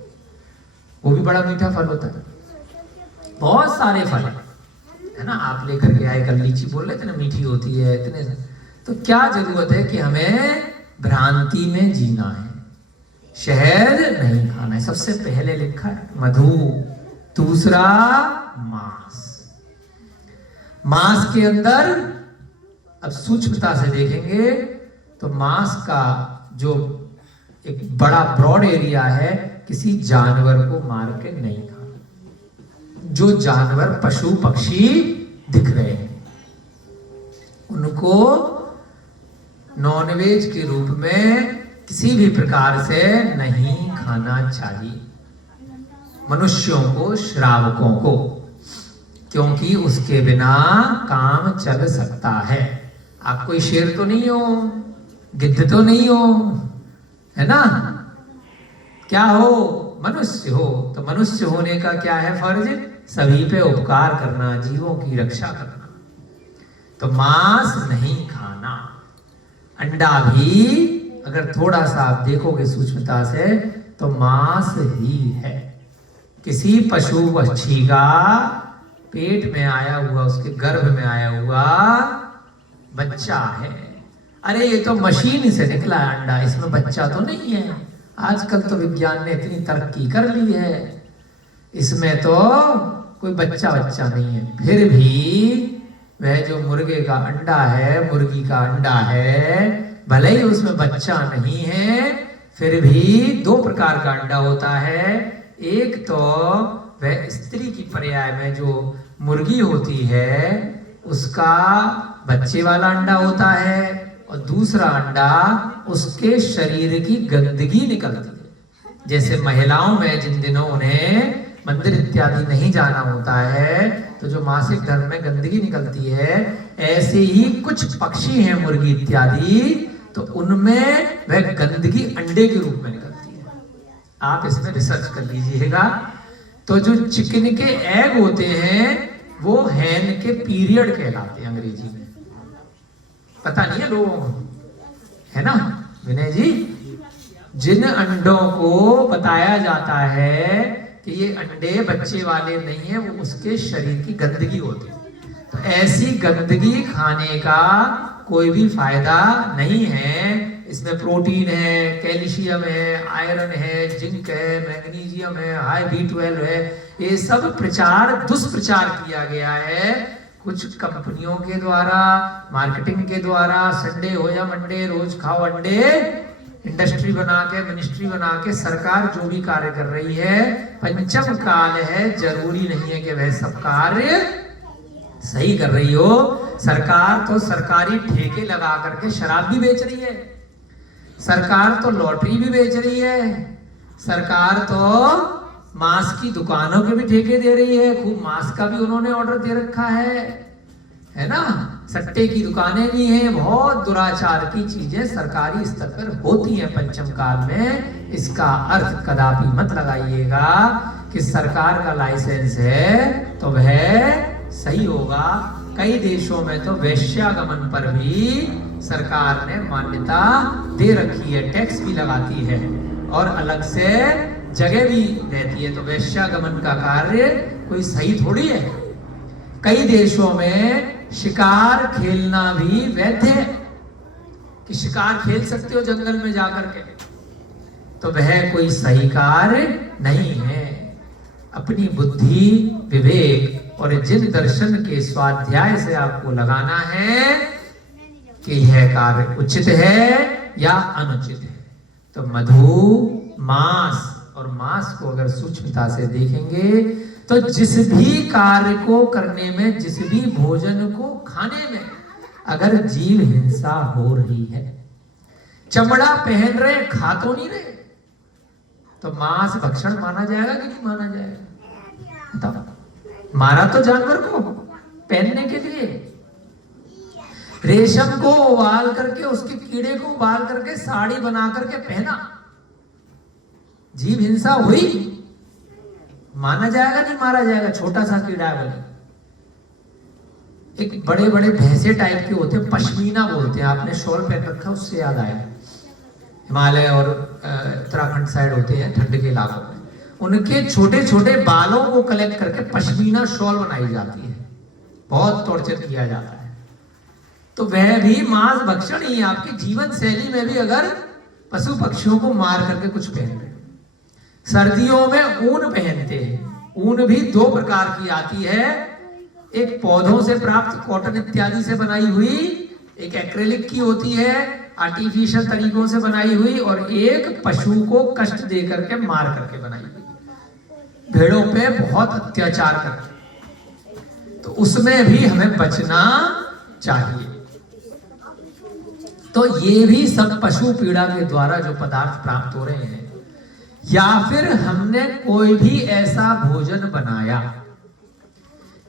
वो भी बड़ा मीठा फल होता है, बहुत सारे फल है ना, आप लेकर के आए। कल लीची बोल रहे थे ना, मीठी होती है इतने। तो क्या जरूरत है कि हमें भ्रांति में जीना है, शहद नहीं खाना है। सबसे पहले लिखा है मधु, दूसरा मांस। मांस के अंदर अब सूक्ष्मता से देखेंगे तो मांस का जो एक बड़ा ब्रॉड एरिया है, किसी जानवर को मार के नहीं खाना। जो जानवर पशु पक्षी दिख रहे हैं उनको नॉनवेज के रूप में किसी भी प्रकार से नहीं खाना चाहिए, मनुष्यों को, श्रावकों को, क्योंकि उसके बिना काम चल सकता है। आप कोई शेर तो नहीं हो, गिद्ध तो नहीं हो, है ना, क्या हो, मनुष्य हो। तो मनुष्य होने का क्या है फर्ज, सभी पे उपकार करना, जीवों की रक्षा करना। तो मांस नहीं खाना। अंडा भी अगर थोड़ा सा आप देखोगे सूक्ष्मता से तो मांस ही है। किसी पशु पक्षी का पेट में आया हुआ, उसके गर्भ में आया हुआ बच्चा है। अरे ये तो मशीन से निकला है अंडा, इसमें बच्चा तो नहीं है। आजकल तो विज्ञान ने इतनी तरक्की कर ली है, इसमें तो कोई बच्चा नहीं है। फिर भी वह जो मुर्गे का अंडा है, मुर्गी का अंडा है, भले ही उसमें बच्चा नहीं है, फिर भी दो प्रकार का अंडा होता है। एक तो वह स्त्री की पर्याय में जो मुर्गी होती है उसका बच्चे वाला अंडा होता है, और दूसरा अंडा उसके शरीर की गंदगी निकलती है। जैसे महिलाओं में जिन दिनों उन्हें मंदिर इत्यादि नहीं जाना होता है तो जो मासिक धर्म में गंदगी निकलती है, ऐसे ही कुछ पक्षी हैं मुर्गी इत्यादि, तो उनमें वह गंदगी अंडे के रूप में निकलती है। आप इसमें रिसर्च कर लीजिएगा। तो जो चिकन के एग होते हैं वो हैन के पीरियड कहलाते हैं अंग्रेजी में। पता नहीं है लोगों को, है ना विनय जी? जिन अंडों को बताया जाता है कि ये अंडे बच्चे वाले नहीं है, वो उसके शरीर की गंदगी होती है। तो ऐसी गंदगी खाने का कोई भी फायदा नहीं है। इसमें प्रोटीन है, कैल्शियम है, आयरन है, जिंक है, मैग्नीशियम है, हाई B12 है। ये सब प्रचार दुष्प्रचार किया गया है कुछ कंपनियों के द्वारा, मार्केटिंग के द्वारा। संडे हो या मंडे रोज खाओ अंडे, इंडस्ट्री बना के, मिनिस्ट्री बना के सरकार जो भी कार्य कर रही है, पंचम काल है, जरूरी नहीं है कि वह सब कार्य सही कर रही हो। सरकार तो सरकारी ठेके लगा करके शराब भी बेच रही है, सरकार तो लॉटरी भी बेच रही है, सरकार तो मांस की दुकानों के भी ठेके दे रही है। खूब मांस का भी उन्होंने ऑर्डर दे रखा है ना? सट्टे की दुकानें भी हैं। बहुत दुराचार की चीजें सरकारी स्तर पर होती हैं पंचम काल में। इसका अर्थ कदापि मत लगाइएगा कि सरकार का लाइसेंस है तो वह सही होगा। कई देशों में तो वेश्यागमन पर भी सरकार ने मान्यता दे रखी है, टैक्स भी लगाती है और अलग से जगह भी रहती है। तो वेश्यागमन का कार्य कोई सही थोड़ी है। कई देशों में शिकार खेलना भी वैध है कि शिकार खेल सकते हो जंगल में जाकर के, तो वह कोई सही कार्य नहीं है। अपनी बुद्धि, विवेक और जिन दर्शन के स्वाध्याय से आपको लगाना है कि यह कार्य उचित है या अनुचित है। तो मधु, मांस और मांस को अगर सूक्ष्मता से देखेंगे तो जिस भी कार्य को करने में, जिस भी भोजन को खाने में अगर जीव हिंसा हो रही है, चमड़ा पहन रहे खा तो नहीं रहे, तो मांस भक्षण माना जाएगा कि नहीं माना जाएगा? बताओ। मारा तो जानवर को पहनने के लिए, रेशम को उबाल करके, उसके कीड़े को उबाल करके साड़ी बना करके पहना, जीव हिंसा हुई, माना जाएगा नहीं मारा जाएगा? छोटा सा कीड़ा है बोले, एक बड़े बड़े भैंसे टाइप के होते हैं, पश्मीना बोलते हैं। आपने शॉल पहन रखा, उससे याद आया, हिमालय और उत्तराखंड साइड होते हैं ठंड के इलाकों में, उनके छोटे छोटे बालों को कलेक्ट करके पश्मीना शॉल बनाई जाती है, बहुत टॉर्चर किया जाता है। तो वह भी मांस भक्षण ही। आपकी जीवन शैली में भी अगर पशु पक्षियों को मार करके कुछ पहन रहे, सर्दियों में ऊन पहनते हैं। ऊन भी दो प्रकार की आती है, एक पौधों से प्राप्त कॉटन इत्यादि से बनाई हुई, एक एक्रेलिक की होती है, आर्टिफिशियल तरीकों से बनाई हुई, और एक पशु को कष्ट दे करके मार करके बनाई हुई, भेड़ों पे बहुत अत्याचार करके। तो उसमें भी हमें बचना चाहिए। तो ये भी सब पशु पीड़ा के द्वारा जो पदार्थ प्राप्त हो रहे हैं, या फिर हमने कोई भी ऐसा भोजन बनाया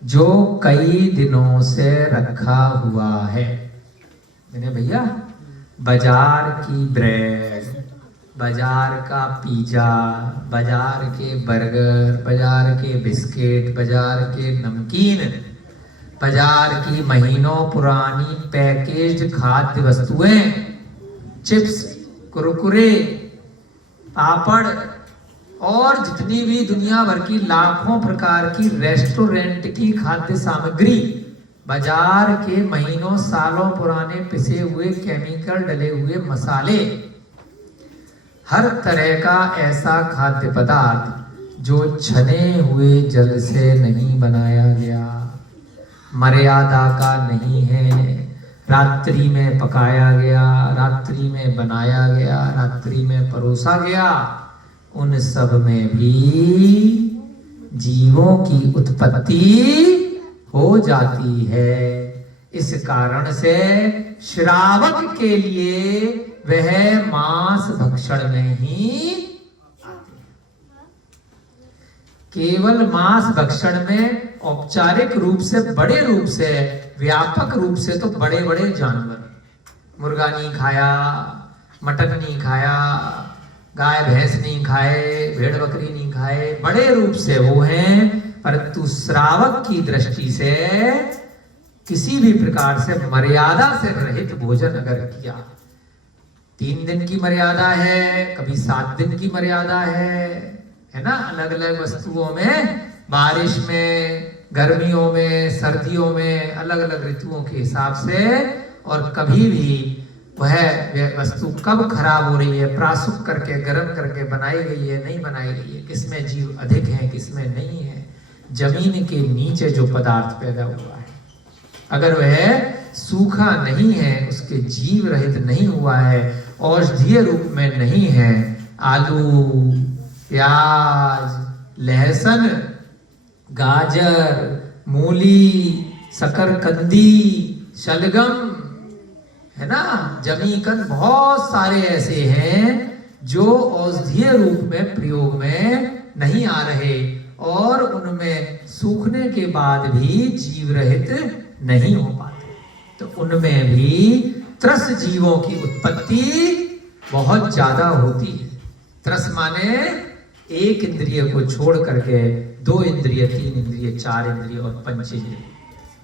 जो कई दिनों से रखा हुआ है। मैंने भैया बाजार की ब्रेड, बाजार का पिज्जा, बाजार के बर्गर, बाजार के बिस्किट, बाजार के नमकीन, बाजार की महीनों पुरानी पैकेज्ड खाद्य वस्तुएं, चिप्स, कुरकुरे, पापड़ और जितनी भी दुनिया भर की लाखों प्रकार की रेस्टोरेंट की खाद्य सामग्री, बाजार के महीनों सालों पुराने पिसे हुए केमिकल डले हुए मसाले, हर तरह का ऐसा खाद्य पदार्थ जो छने हुए जल से नहीं बनाया गया, मर्यादा का नहीं है। रात्रि में पकाया गया, रात्रि में बनाया गया, रात्रि में परोसा गया, उन सब में भी जीवों की उत्पत्ति हो जाती है। इस कारण से श्रावक के लिए वह मांस भक्षण में ही केवल मांस भक्षण में औपचारिक रूप से, बड़े रूप से, व्यापक रूप से तो बड़े बड़े जानवर, मुर्गा नहीं खाया, मटन नहीं खाया, गाय भैंस नहीं खाए, भेड़ बकरी नहीं खाए, बड़े रूप से वो हैं। परंतु श्रावक की दृष्टि से किसी भी प्रकार से मर्यादा से रहित भोजन अगर किया, 3 दिन की मर्यादा है, कभी 7 दिन की मर्यादा है ना, अलग अलग वस्तुओं में, बारिश में, गर्मियों में, सर्दियों में, अलग अलग ऋतुओं के हिसाब से, और कभी भी वह वस्तु कब खराब हो रही है, प्रासुक करके, गर्म करके बनाई गई है, नहीं बनाई गई है, किसमें जीव अधिक है, किसमें नहीं है, जमीन के नीचे जो पदार्थ पैदा हुआ है, अगर वह सूखा नहीं है, उसके जीव रहित नहीं हुआ है, औषधीय रूप में नहीं है, आलू, प्याज, लहसुन, गाजर, मूली, शकरकंदी, शलगम, है ना, जमीकंद, बहुत सारे ऐसे हैं जो औषधीय रूप में प्रयोग में नहीं आ रहे, और उनमें सूखने के बाद भी जीव रहित नहीं हो पाते, तो उनमें भी त्रस जीवों की उत्पत्ति बहुत ज्यादा होती है। त्रस माने एक इंद्रिय को छोड़ करके 2 इंद्रिय, 3 इंद्रिय, 4 इंद्रिय और पंचेंद्रिय,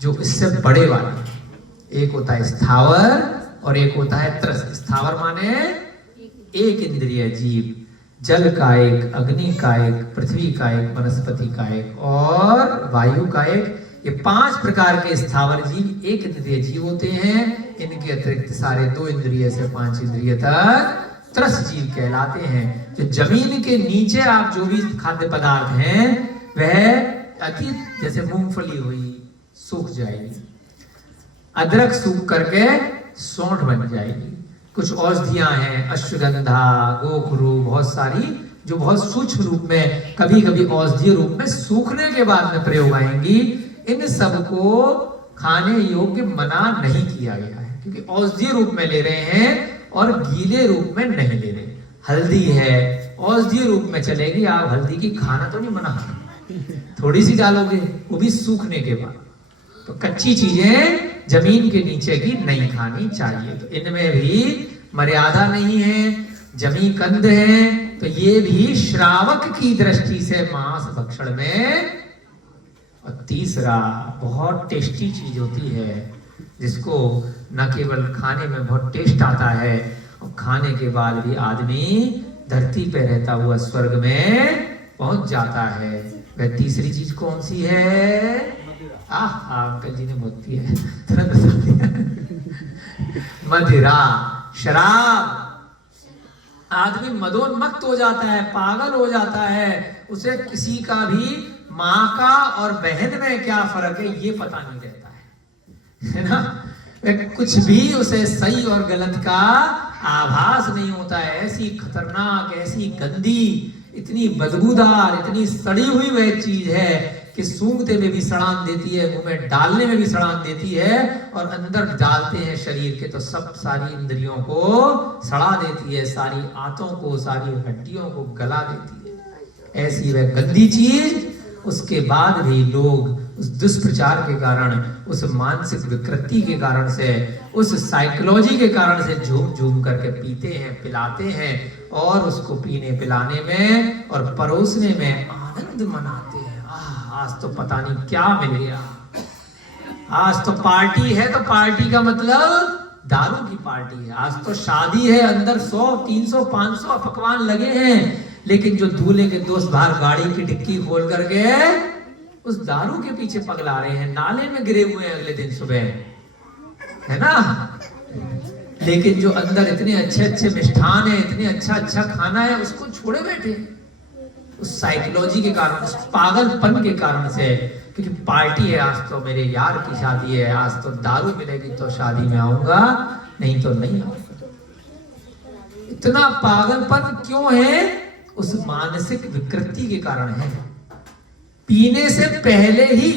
जो इससे बड़े वाले, एक होता है स्थावर और एक होता है त्रस। स्थावर माने एक इंद्रिय जीव, जल का एक, अग्नि का एक, पृथ्वी का एक, वनस्पति का एक और वायु का एक, ये 5 प्रकार के स्थावर जीव एक इंद्रिय जीव होते हैं। इनके अतिरिक्त सारे 2 इंद्रिय से 5 इंद्रिय तक त्रस जीव कहलाते हैं। जो जमीन के नीचे आप जो भी खाद्य पदार्थ हैं वह अति, जैसे मूंगफली हुई, सूख जाएगी, अदरक सूख करके सौंठ बन जाएगी, कुछ औषधियां हैं, अश्वगंधा, गोखरू, बहुत सारी जो बहुत सूक्ष्म रूप में, कभी कभी औषधीय रूप में सूखने के बाद में प्रयोग आएंगी। इन सब को खाने योग्य मना नहीं किया गया है, क्योंकि औषधीय रूप में ले रहे हैं और गीले रूप में नहीं ले रहे। हल्दी है, औषधीय रूप में चलेगी, आप हल्दी की खाना तो नहीं मना, थोड़ी सी डालोगे, वो भी सूखने के बाद। तो कच्ची चीजें जमीन के नीचे की नहीं खानी चाहिए, तो इनमें भी मर्यादा नहीं है, जमीकंद है, तो ये भी श्रावक की दृष्टि से मांस भक्षण में। और तीसरा बहुत टेस्टी चीज होती है, जिसको न केवल खाने में बहुत टेस्ट आता है, और खाने के बाद भी आदमी धरती पे रहता हुआ स्वर्ग में पहुंच जाता है। वह तीसरी चीज कौन सी है? अंकल जी ने बहुत पिया है, मदिरा, शराब। आदमी मदोन्मत्त हो जाता है, पागल हो जाता है, उसे किसी का भी माँ का और बहन में क्या फर्क है ये पता नहीं रहता है ना। कुछ भी उसे सही और गलत का आभास नहीं होता है। ऐसी खतरनाक, ऐसी गंदी, इतनी बदबूदार, इतनी सड़ी हुई वह चीज है कि सूंघते में भी सड़ान देती है, मुंह में डालने में भी सड़ान देती है, और अंदर डालते हैं शरीर के तो सब सारी इंद्रियों को सड़ा देती है, सारी आंतों को, सारी हड्डियों को गला देती है। ऐसी वह गंदी चीज, उसके बाद भी लोग उस दुष्प्रचार के कारण, उस मानसिक विकृति के कारण से, उस साइकोलॉजी के कारण से झूम झूम करके पीते हैं, पिलाते हैं, और उसको पीने पिलाने में और परोसने में आनंद मनाते हैं। आज तो पता नहीं क्या मिल गया, आज तो पार्टी है, तो पार्टी का मतलब दारू की पार्टी है। आज तो शादी है, अंदर 100, 300, 500 पकवान लगे हैं, लेकिन जो दूल्हे के दोस्त बाहर गाड़ी की डिक्की खोल करके उस दारू के पीछे पगला रहे हैं, नाले में गिरे हुए हैं अगले दिन सुबह, है ना। लेकिन जो अंदर इतने अच्छे अच्छे मिष्ठान है, इतने अच्छा अच्छा खाना है, उसको छोड़े बैठे। उस साइकोलॉजी के कारण, उस पागलपन के कारण से क्योंकि पार्टी है, आज तो मेरे यार की शादी है, आज तो दारू मिलेगी तो शादी में आऊंगा, नहीं तो नहीं आऊंगा। इतना पागलपन क्यों है? उस मानसिक विकृति के कारण है। पीने से पहले ही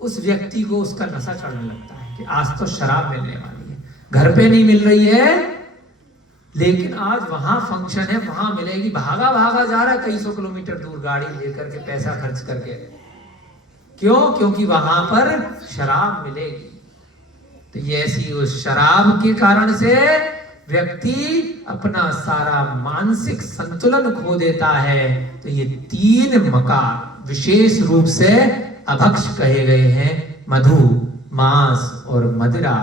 उस व्यक्ति को उसका नशा चढ़ने लगता है कि आज तो शराब मिलने वाली है, घर पे नहीं मिल रही है लेकिन आज वहां फंक्शन है, वहां मिलेगी। भागा भागा जा रहा है कई सौ किलोमीटर दूर गाड़ी लेकर के, पैसा खर्च करके। क्यों? क्योंकि वहां पर शराब मिलेगी। तो ये ऐसी उस शराब के कारण से व्यक्ति अपना सारा मानसिक संतुलन खो देता है। तो ये 3 मकार विशेष रूप से अभक्ष कहे गए हैं, मधु, मांस और मदिरा।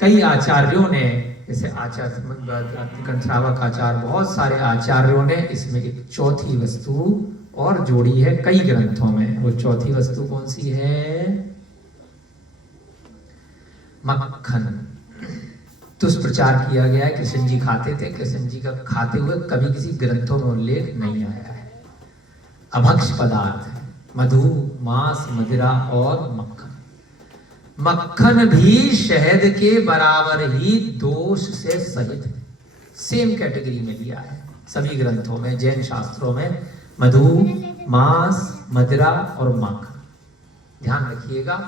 कई आचार्यों ने, जैसे आचार्य कंठरावक आचार्य, बहुत सारे आचार्यों ने इसमें एक चौथी वस्तु और जोड़ी है कई ग्रंथों में। वो चौथी वस्तु कौन सी है? मक्खन। दुष्प्रचार किया गया है, कृष्ण जी खाते थे, कृष्ण जी का खाते हुए कभी किसी ग्रंथों में उल्लेख नहीं आया है। अभक्ष पदार्थ है मधु, मांस, मदिरा और मक्खन। मक्खन भी शहद के बराबर ही दोष से सहित है, सेम कैटेगरी में लिया है सभी ग्रंथों में, जैन शास्त्रों में। मधु, मांस, मदिरा और माखन। ध्यान रखिएगा,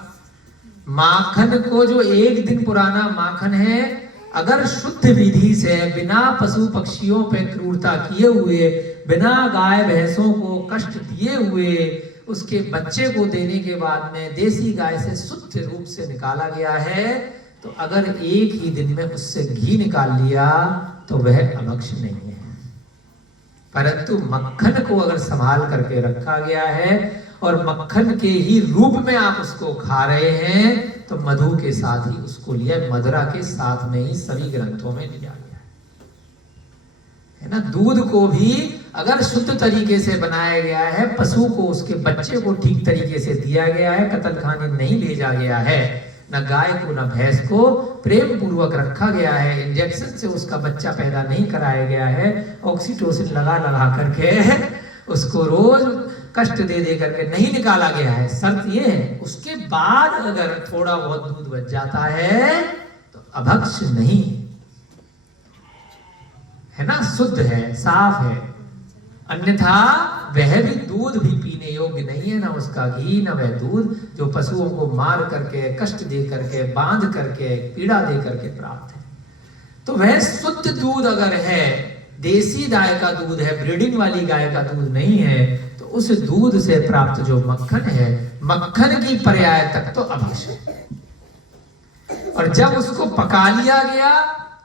माखन को जो 1 दिन पुराना माखन है, अगर शुद्ध विधि से बिना पशु पक्षियों पे क्रूरता किए हुए, बिना गाय भैंसों को कष्ट दिए हुए, उसके बच्चे को देने के बाद में देसी गाय से शुद्ध रूप से निकाला गया है, तो अगर 1 ही दिन में उससे घी निकाल लिया तो वह अभक्ष नहीं है। परंतु मक्खन को अगर संभाल करके रखा गया है और मक्खन के ही रूप में आप उसको खा रहे हैं, तो मधु के साथ ही उसको लिया, मदिरा के साथ में ही सभी ग्रंथों में लिया गया है ना। दूध को भी अगर शुद्ध तरीके से बनाया गया है, पशु को, उसके बच्चे को ठीक तरीके से दिया गया है, कत्ल खाने नहीं भेजा गया है, न गाय को न भैंस को प्रेम पूर्वक रखा गया है, इंजेक्शन से उसका बच्चा पैदा नहीं कराया गया है, ऑक्सीटोसिन लगा लगा करके उसको रोज कष्ट दे दे करके नहीं निकाला गया है, शर्त ये है, उसके बाद अगर थोड़ा बहुत दूध बच जाता है तो अभक्ष नहीं है ना, शुद्ध है, साफ है। अन्यथा वह भी दूध भी पीने योग्य नहीं है, ना उसका घी, ना वह दूध जो पशुओं को मार करके, कष्ट दे करके, बांध करके, पीड़ा दे करके प्राप्त है। तो वह शुद्ध दूध अगर है, देसी गाय का दूध है, ब्रीडिंग वाली गाय का दूध नहीं है, तो उस दूध से प्राप्त जो मक्खन है, मक्खन की पर्याय तक तो अभक्ष है। और जब उसको पका लिया गया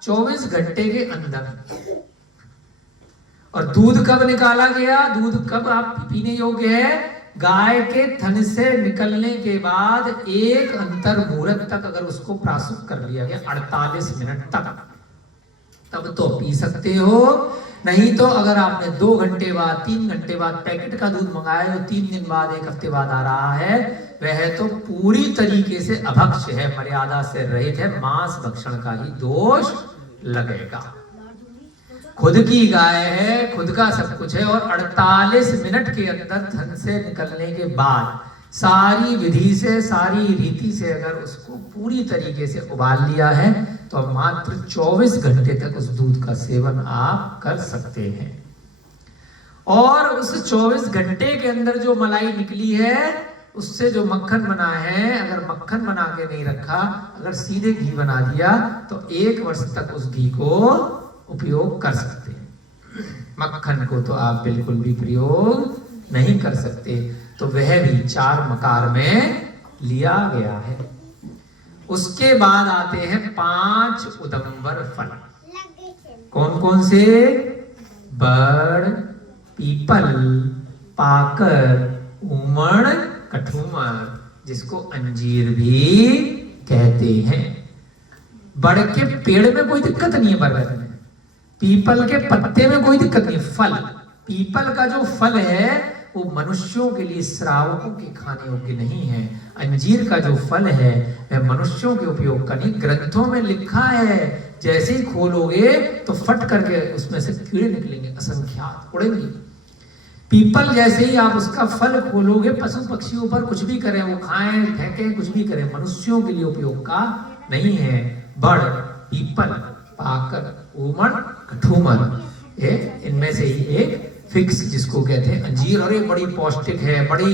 24 घंटे के अंदर, और दूध कब निकाला गया, दूध कब आप पीने योग्य है, गाय के थन से निकलने के बाद 1 अंतर मुहूर्त तक अगर उसको प्रासुक कर लिया गया 48 मिनट तक, तब तो पी सकते हो। नहीं तो अगर आपने 2 घंटे बाद, 3 घंटे बाद पैकेट का दूध मंगाया, 3 दिन बाद, 1 हफ्ते बाद आ रहा है, वह तो पूरी तरीके से अभक्ष है, मर्यादा से रहित है, मांस भक्षण का ही दोष लगेगा। खुद की गाय है, खुद का सब कुछ है, और 48 मिनट के अंदर थन से निकलने के बाद सारी विधि से, सारी रीति से अगर उसको पूरी तरीके से उबाल लिया है, तो मात्र 24 घंटे तक उस दूध का सेवन आप कर सकते हैं। और उस 24 घंटे के अंदर जो मलाई निकली है, उससे जो मक्खन बना है, अगर मक्खन बना के नहीं रखा, अगर सीधे घी बना दिया, तो 1 वर्ष तक उस घी को उपयोग कर सकते हैं। मक्खन को तो आप बिल्कुल भी प्रयोग नहीं कर सकते। तो वह भी 4 मकार में लिया गया है। उसके बाद आते हैं 5 उदंबर फल। कौन कौन से? बड़, पीपल, पाकर, उमड़, कठूमर, जिसको अंजीर भी कहते हैं। बड़ के पेड़ में कोई दिक्कत नहीं है, बरगद में, पीपल के पत्ते में कोई दिक्कत नहीं। फल, पीपल का जो फल है वो मनुष्यों के लिए, श्रावकों के खाने योग्य नहीं है। अंजीर का जो फल है वह मनुष्यों के उपयोग का नहीं। ग्रंथों में लिखा है, जैसे ही खोलोगे तो फट करके उसमें से कीड़े निकलेंगे, असंख्यात उड़ेंगे। पीपल जैसे ही आप उसका फल खोलोगे, पशु पक्षियों पर कुछ भी करें, वो खाएं फेंकें कुछ भी करें, मनुष्यों के लिए उपयोग का नहीं है। बड़, पीपल, पाकर, ऊमड़, कठूमर, इनमें से ही एक फिक्स जिसको कहते हैं अंजीर। और ये बड़ी पौष्टिक है, बड़ी,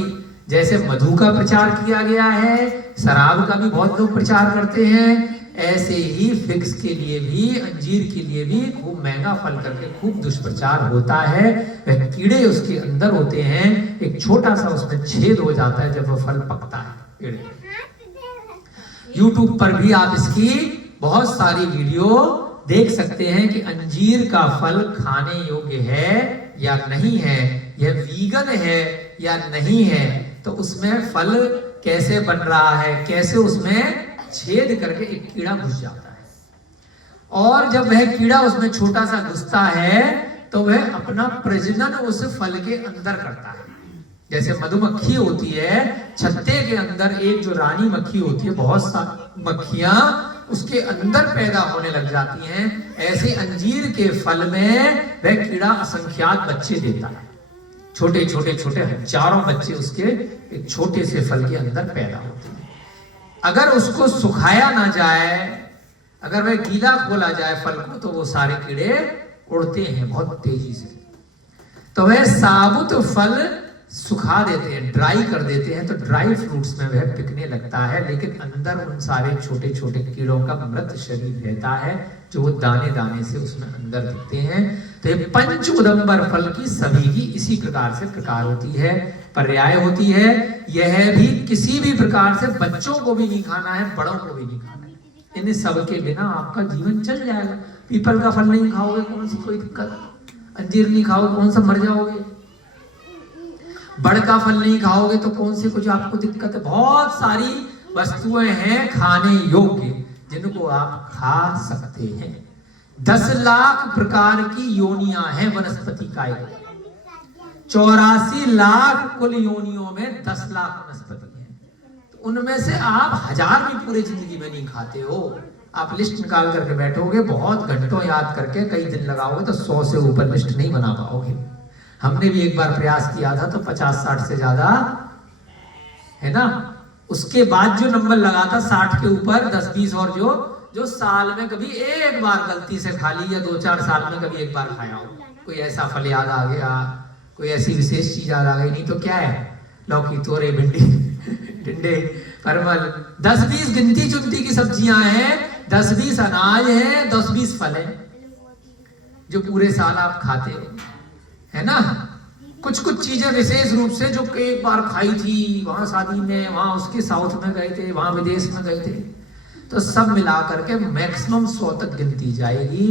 जैसे मधु का प्रचार किया गया है, शराब का भी बहुत लोग प्रचार करते हैं, ऐसे ही फिक्स के लिए भी, अंजीर के लिए भी खूब महंगा फल करके खूब दुष्प्रचार होता है। वह कीड़े उसके अंदर होते हैं, एक छोटा सा उसमें छेद हो जाता है जब वह फल पकता है। यूट्यूब पर भी आप इसकी बहुत सारी वीडियो देख सकते हैं कि अंजीर का फल खाने योग्य है या नहीं है, यह वीगन है या नहीं है, तो उसमें फल कैसे बन रहा है, कैसे उसमें छेद करके एक कीड़ा घुस जाता है। और जब वह कीड़ा उसमें छोटा सा घुसता है तो वह अपना प्रजनन उस फल के अंदर करता है। जैसे मधुमक्खी होती है, छत्ते के अंदर एक जो रानी मक्खी होती है, बहुत सारी मक्खियां उसके अंदर पैदा होने लग जाती हैं, ऐसे अंजीर के फल में वह कीड़ा असंख्यात बच्चे देता है। छोटे छोटे छोटे हजारों बच्चे उसके एक छोटे से फल के अंदर पैदा होते हैं। अगर उसको सुखाया ना जाए, अगर वह गीला खोला जाए फल को, तो वो सारे कीड़े उड़ते हैं बहुत तेजी से। तो वह साबुत फल सुखा देते हैं, ड्राई कर देते हैं, तो ड्राई फ्रूट्स में वह पिकने लगता है, लेकिन अंदर उन सारे छोटे छोटे कीड़ों का मृत शरीर रहता है, जो वो दाने दाने से उसमें अंदर दिखते हैं। तो ये पंच उदंबर फल की सभी की इसी प्रकार से प्रकार होती है, पर्याय होती है। यह भी किसी भी प्रकार से बच्चों को भी नहीं खाना है, बड़ों को भी नहीं खाना है। इन सब के बिना आपका जीवन चल जाएगा। पीपल का फल नहीं खाओगे, कौन सी कोई दिक्कत? अंजीर नहीं खाओगे, कौन सा मर जाओगे? बड़ का फल नहीं खाओगे तो कौन सी कुछ आपको दिक्कत है? बहुत सारी वस्तुएं हैं खाने योग्य जिनको आप खा सकते हैं। 10 लाख प्रकार की योनियां हैं वनस्पति काय। 84 लाख कुल योनियों में 10 लाख वनस्पति हैं। तो उनमें से आप 1000 भी पूरी जिंदगी में नहीं खाते हो। आप लिस्ट निकाल करके बैठोगे, बहुत घंटों याद करके कई दिन लगाओगे तो 100 से ऊपर लिस्ट नहीं बना पाओगे। हमने भी एक बार प्रयास किया था तो 50-60 से ज्यादा है ना। उसके बाद जो नंबर लगा था 60 के ऊपर 10-20 और जो साल में कभी एक बार गलती से खा ली, या 2-4 साल में कभी एक बार खाया हो। कोई ऐसा फल याद आ गया, कोई ऐसी विशेष चीज याद आ गई, नहीं तो क्या है, लौकी, तोरे, भिंडी, टिंडे, परवल, 10-20 गिनती चुनती की सब्जियां हैं, 10-20 अनाज है, 10-20 फल है जो पूरे साल आप खाते हो, है ना। कुछ कुछ चीजें विशेष रूप से जो एक बार खाई थी, वहां शादी में, वहां उसके साउथ में गए थे, वहां विदेश में गए थे, तो सब मिला करके मैक्सिमम 100 तक गिनती जाएगी।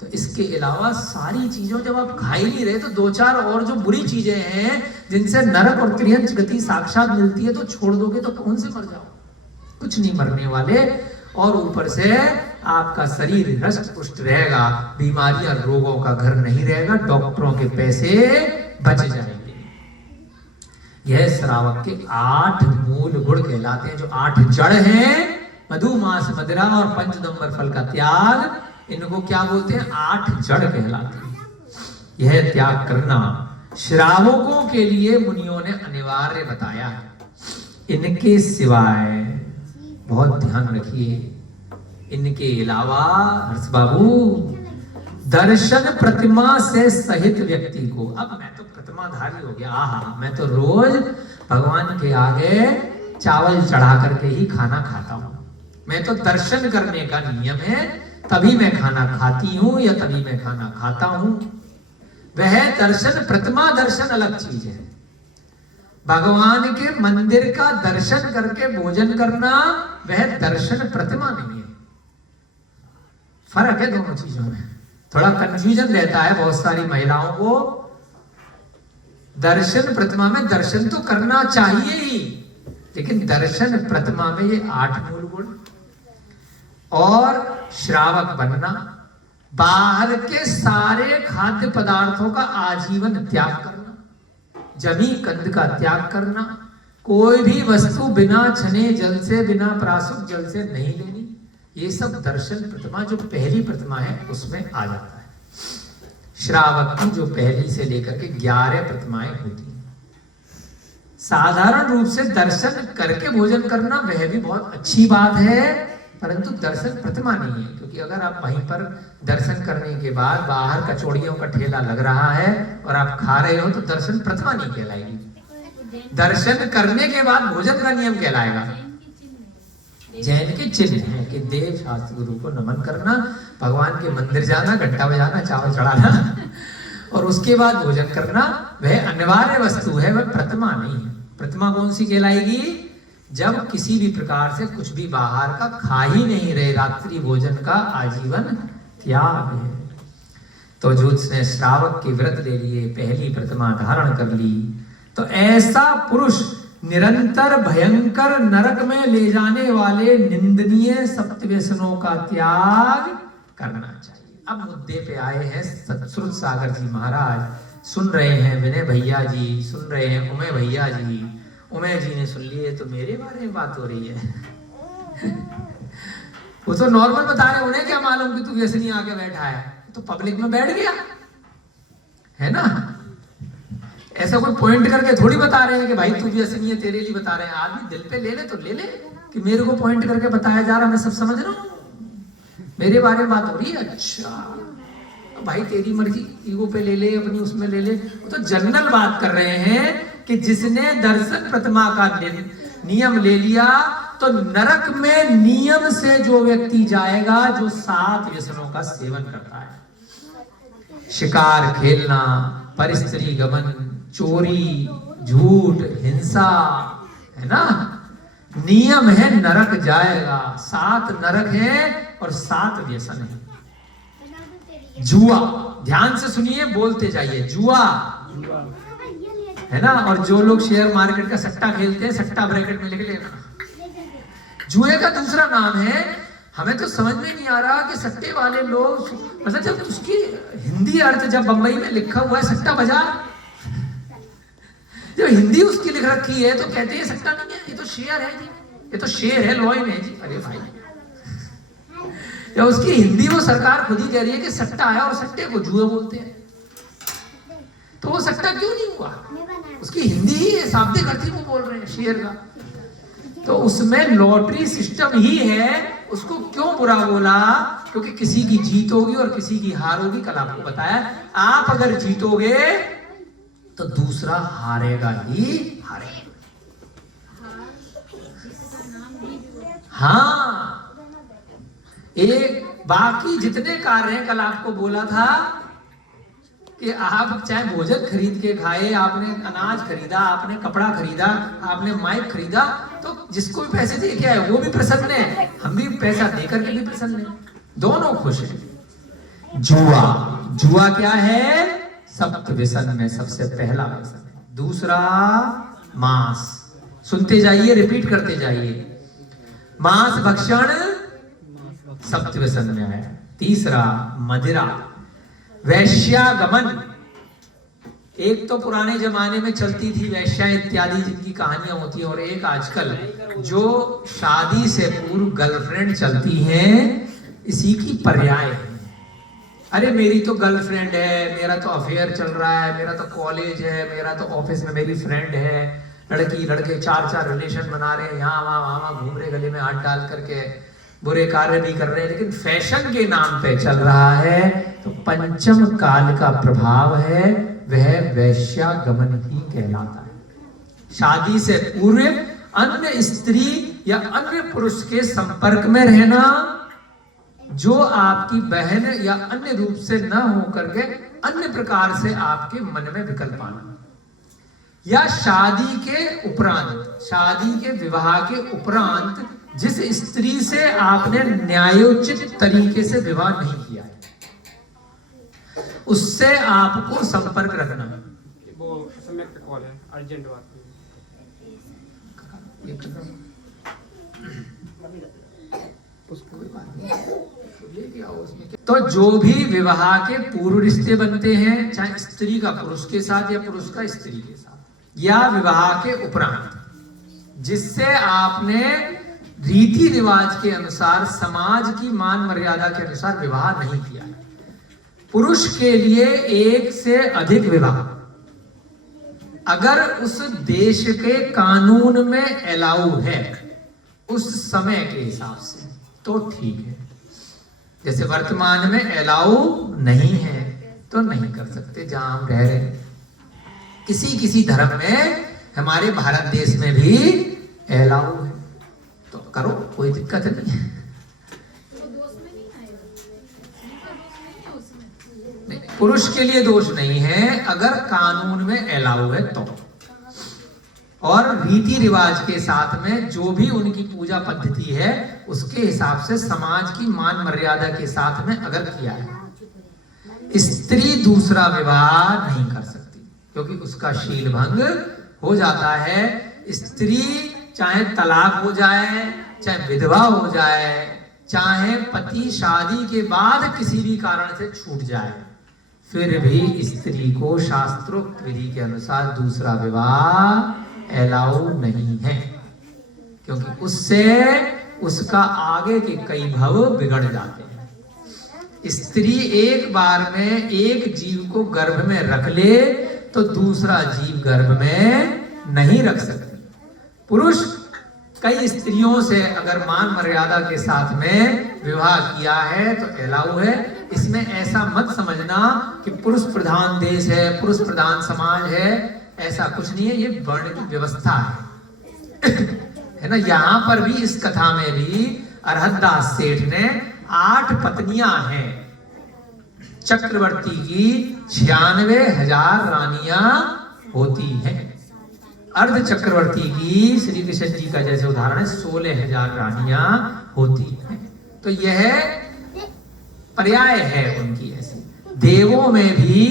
तो इसके अलावा सारी चीजों जब आप खा ही नहीं रहे, तो 2-4 और जो बुरी चीजें हैं जिनसे नरक और त्रियंच गति साक्षात मिलती है, तो छोड़ दोगे तो कौन से मर जाओ? कुछ नहीं मरने वाले। और ऊपर से आपका शरीर हृष्ट पुष्ट रहेगा, बीमारियां रोगों का घर नहीं रहेगा, डॉक्टरों के पैसे बच जाएंगे। यह श्रावक के 8 मूल गुण कहलाते हैं, जो 8 जड़ हैं, मधु, मांस, मदिरा और पंचदंबर फल का त्याग, इनको क्या बोलते हैं? 8 जड़ कहलाते हैं। यह त्याग करना श्रावकों के लिए मुनियों ने अनिवार्य बताया है। इनके सिवाय, बहुत ध्यान रखिए, इनके अलावा हर्ष बाबू, दर्शन प्रतिमा से सहित व्यक्ति को, अब मैं तो प्रतिमाधारी हो गया, आहा, मैं तो रोज भगवान के आगे चावल चढ़ा करके ही खाना खाता हूं, मैं तो दर्शन करने का नियम है तभी मैं खाना खाती हूं या तभी मैं खाना खाता हूं। वह दर्शन, प्रतिमा दर्शन अलग चीज है। भगवान के मंदिर का दर्शन करके भोजन करना, वह दर्शन प्रतिमा नहीं है। फर्क है दोनों चीजों में। थोड़ा कंफ्यूजन रहता है बहुत सारी महिलाओं को। दर्शन प्रतिमा में दर्शन तो करना चाहिए ही, लेकिन दर्शन प्रतिमा में ये 8 मूल गुण और श्रावक बनना, बाहर के सारे खाद्य पदार्थों का आजीवन त्याग करना, जमी कंद का त्याग करना, कोई भी वस्तु बिना छने जल से, बिना प्राशुक जल से नहीं लेनी, ये सब दर्शन प्रतिमा, जो पहली प्रतिमा है, उसमें आ जाता है। श्रावक की जो पहली से लेकर के 11 प्रतिमाएं होती हैं। साधारण रूप से दर्शन करके भोजन करना वह भी बहुत अच्छी बात है, परंतु दर्शन प्रतिमा नहीं है, क्योंकि अगर आप वहीं पर दर्शन करने के बाद बाहर कचौड़ियों का ठेला लग रहा है और आप खा रहे हो तो दर्शन प्रतिमा नहीं कहलाएगी। दर्शन करने के बाद भोजन का नियम कहलाएगा। जैन के चिन्ह है कि देव शास्त्र गुरु को नमन करना, भगवान के मंदिर जाना, घंटा बजाना, चावल चढ़ाना और उसके बाद भोजन करना, वह अनिवार्य वस्तु है, वह प्रतिमा नहीं है। प्रतिमा कौन सी कहलाएगी? जब किसी भी प्रकार से कुछ भी बाहर का खा ही नहीं रहे, रात्रि भोजन का आजीवन त्याग है। तो जो उसने श्रावक के व्रत ले लिए, पहली प्रतिमा धारण कर ली, तो ऐसा पुरुष निरंतर भयंकर नरक में ले जाने वाले निंदनीय सप्तव्यसनों का त्याग करना चाहिए। अब मुद्दे पे आए हैं सतश्रुत सागर जी महाराज, सुन रहे हैं विनय भैया जी, सुन रहे हैं उमय भैया जी। उमय जी ने सुन लिए तो मेरे बारे में बात हो रही है। वो तो नॉर्मल बता रहे, उन्हें क्या मालूम कि तू व्यसनी आके बैठा है, तो पब्लिक में बैठ गया है ना। ऐसा कोई पॉइंट करके थोड़ी बता रहे हैं कि भाई तू व्यसनी है, तेरे लिए बता रहे हैं। आदमी दिल पे ले ले तो ले ले कि मेरे को पॉइंट करके बताया जा रहा, मैं सब समझ रहा हूँ, मेरे बारे में बात हो रही है। अच्छा भाई तेरी मर्जी, ईगो पे ले ले, अपनी उसमें ले ले। वो तो जनरल बात कर रहे हैं कि जिसने दर्शन प्रतिमा का नियम ले लिया तो नरक में नियम से जो व्यक्ति जाएगा जो 7 व्यसनों का सेवन करता है, शिकार खेलना, परिस्त्री गमन, चोरी, झूठ, हिंसा, है ना, नियम है नरक जाएगा। 7 नरक है और 7 व्यसन है। जुआ, ध्यान से सुनिए, बोलते जाइए, जुआ है ना। और जो लोग शेयर मार्केट का सट्टा खेलते हैं, सट्टा ब्रैकेट में लिख लेना। जुए का दूसरा नाम है, हमें तो समझ में नहीं आ रहा कि सट्टे वाले लोग, मतलब जब उसकी हिंदी अर्थ जब बंबई में लिखा हुआ है सट्टा बाजार, जब हिंदी उसकी लिख रखी है तो कहते हैं सट्टा नहीं है, ये तो शेयर है जी, ये तो शेर है, लॉइन है जी। अरे भाई, जब उसकी हिंदी वो सरकार खुद ही कह रही है कि सट्टा है और सट्टे को जुआ बोलते हैं, तो वो सट्टा क्यों नहीं हुआ? उसकी हिंदी ही शाब्दिक अर्थ ही वो बोल रहे हैं शेयर का, तो उसमें लॉटरी सिस्टम ही है। उसको क्यों बुरा बोला? क्योंकि किसी की जीत होगी और किसी की हार होगी। कल आपको बताया, आप अगर जीतोगे तो दूसरा हारेगा ही हारेगा। हाँ, एक बाकी जितने कार्य हैं, कल आपको बोला था कि आप चाहे भोजन खरीद के खाए, आपने अनाज खरीदा, आपने कपड़ा खरीदा, आपने माइक खरीदा, तो जिसको भी पैसे दे के आए वो भी प्रसन्न है, हम भी पैसा दे करके भी प्रसन्न है, दोनों खुश हैं। जुआ, जुआ क्या है? सप्त व्यसन में सबसे पहला व्यसन है। दूसरा मांस, सुनते जाइए, रिपीट करते जाइए, मांस भक्षण सप्त व्यसन में है। तीसरा मदिरा, वैश्यागमन, एक तो पुराने जमाने में चलती थी वैश्या इत्यादि जिनकी कहानियां होती हैं, और एक आजकल जो शादी से पूर्व गर्लफ्रेंड चलती हैं, इसी की पर्याय है। अरे मेरी तो गर्लफ्रेंड है, मेरा तो अफेयर चल रहा है, मेरा तो कॉलेज है, मेरा तो ऑफिस में मेरी फ्रेंड है, लड़की लड़के 4 रिलेशन बना रहे हैं, यहाँ वहां घूम रहे, गले में हाथ डाल करके बुरे कार्य भी कर रहे हैं, लेकिन फैशन के नाम पे चल रहा है। तो पंचम काल का प्रभाव है, वह वैश्यागमन ही कहलाता है। शादी से पूर्व अन्य स्त्री या अन्य पुरुष के संपर्क में रहना, जो आपकी बहन या अन्य रूप से न होकर के अन्य प्रकार से आपके मन में विकल्प आना, या शादी के उपरांत, शादी के विवाह के उपरांत जिस स्त्री से आपने न्यायोचित तरीके से विवाह नहीं किया है, उससे आपको संपर्क रखना। वो समय का कॉल है, अर्जेंट बात है। तो जो भी विवाह के पूर्व रिश्ते बनते हैं, चाहे स्त्री का पुरुष के साथ या पुरुष का स्त्री के साथ, या विवाह के उपरांत, जिससे आपने रीति रिवाज के अनुसार, समाज की मान मर्यादा के अनुसार विवाह नहीं किया है, पुरुष के लिए एक से अधिक विवाह अगर उस देश के कानून में अलाउ है उस समय के हिसाब से तो ठीक है। जैसे वर्तमान में अलाउ नहीं है तो नहीं कर सकते जहां हम रह रहे हैं। किसी किसी धर्म में हमारे भारत देश में भी अलाउ है तो करो, कोई दिक्कत नहीं है। पुरुष के लिए दोष नहीं है अगर कानून में अलाउ है तो, और रीति रिवाज के साथ में जो भी उनकी पूजा पद्धति है उसके हिसाब से समाज की मान मर्यादा के साथ में अगर किया है। स्त्री दूसरा विवाह नहीं कर सकती क्योंकि उसका शील भंग हो जाता है। स्त्री चाहे तलाक हो जाए, चाहे विधवा हो जाए, चाहे पति शादी के बाद किसी भी कारण से छूट जाए, फिर भी स्त्री को शास्त्रोक्त विधि के अनुसार दूसरा विवाह अलाउ नहीं है क्योंकि उससे उसका आगे के कई भव बिगड़ जाते हैं। स्त्री एक बार में एक जीव को गर्भ में रख ले तो दूसरा जीव गर्भ में नहीं रख सकती। पुरुष कई स्त्रियों से अगर मान मर्यादा के साथ में विवाह किया है तो अलाउ है। इसमें ऐसा मत समझना कि पुरुष प्रधान देश है, पुरुष प्रधान समाज है, ऐसा कुछ नहीं है। ये वर्ण की व्यवस्था है है ना। यहाँ पर भी इस कथा में भी अरहतदास सेठ ने 8 पत्नियां हैं। चक्रवर्ती की 96,000 रानियां होती हैं। अर्ध चक्रवर्ती की श्री कृष्ण जी का जैसे उदाहरण है 16,000 रानियां होती हैं। तो यह पर्याय है उनकी ऐसी। देवों में भी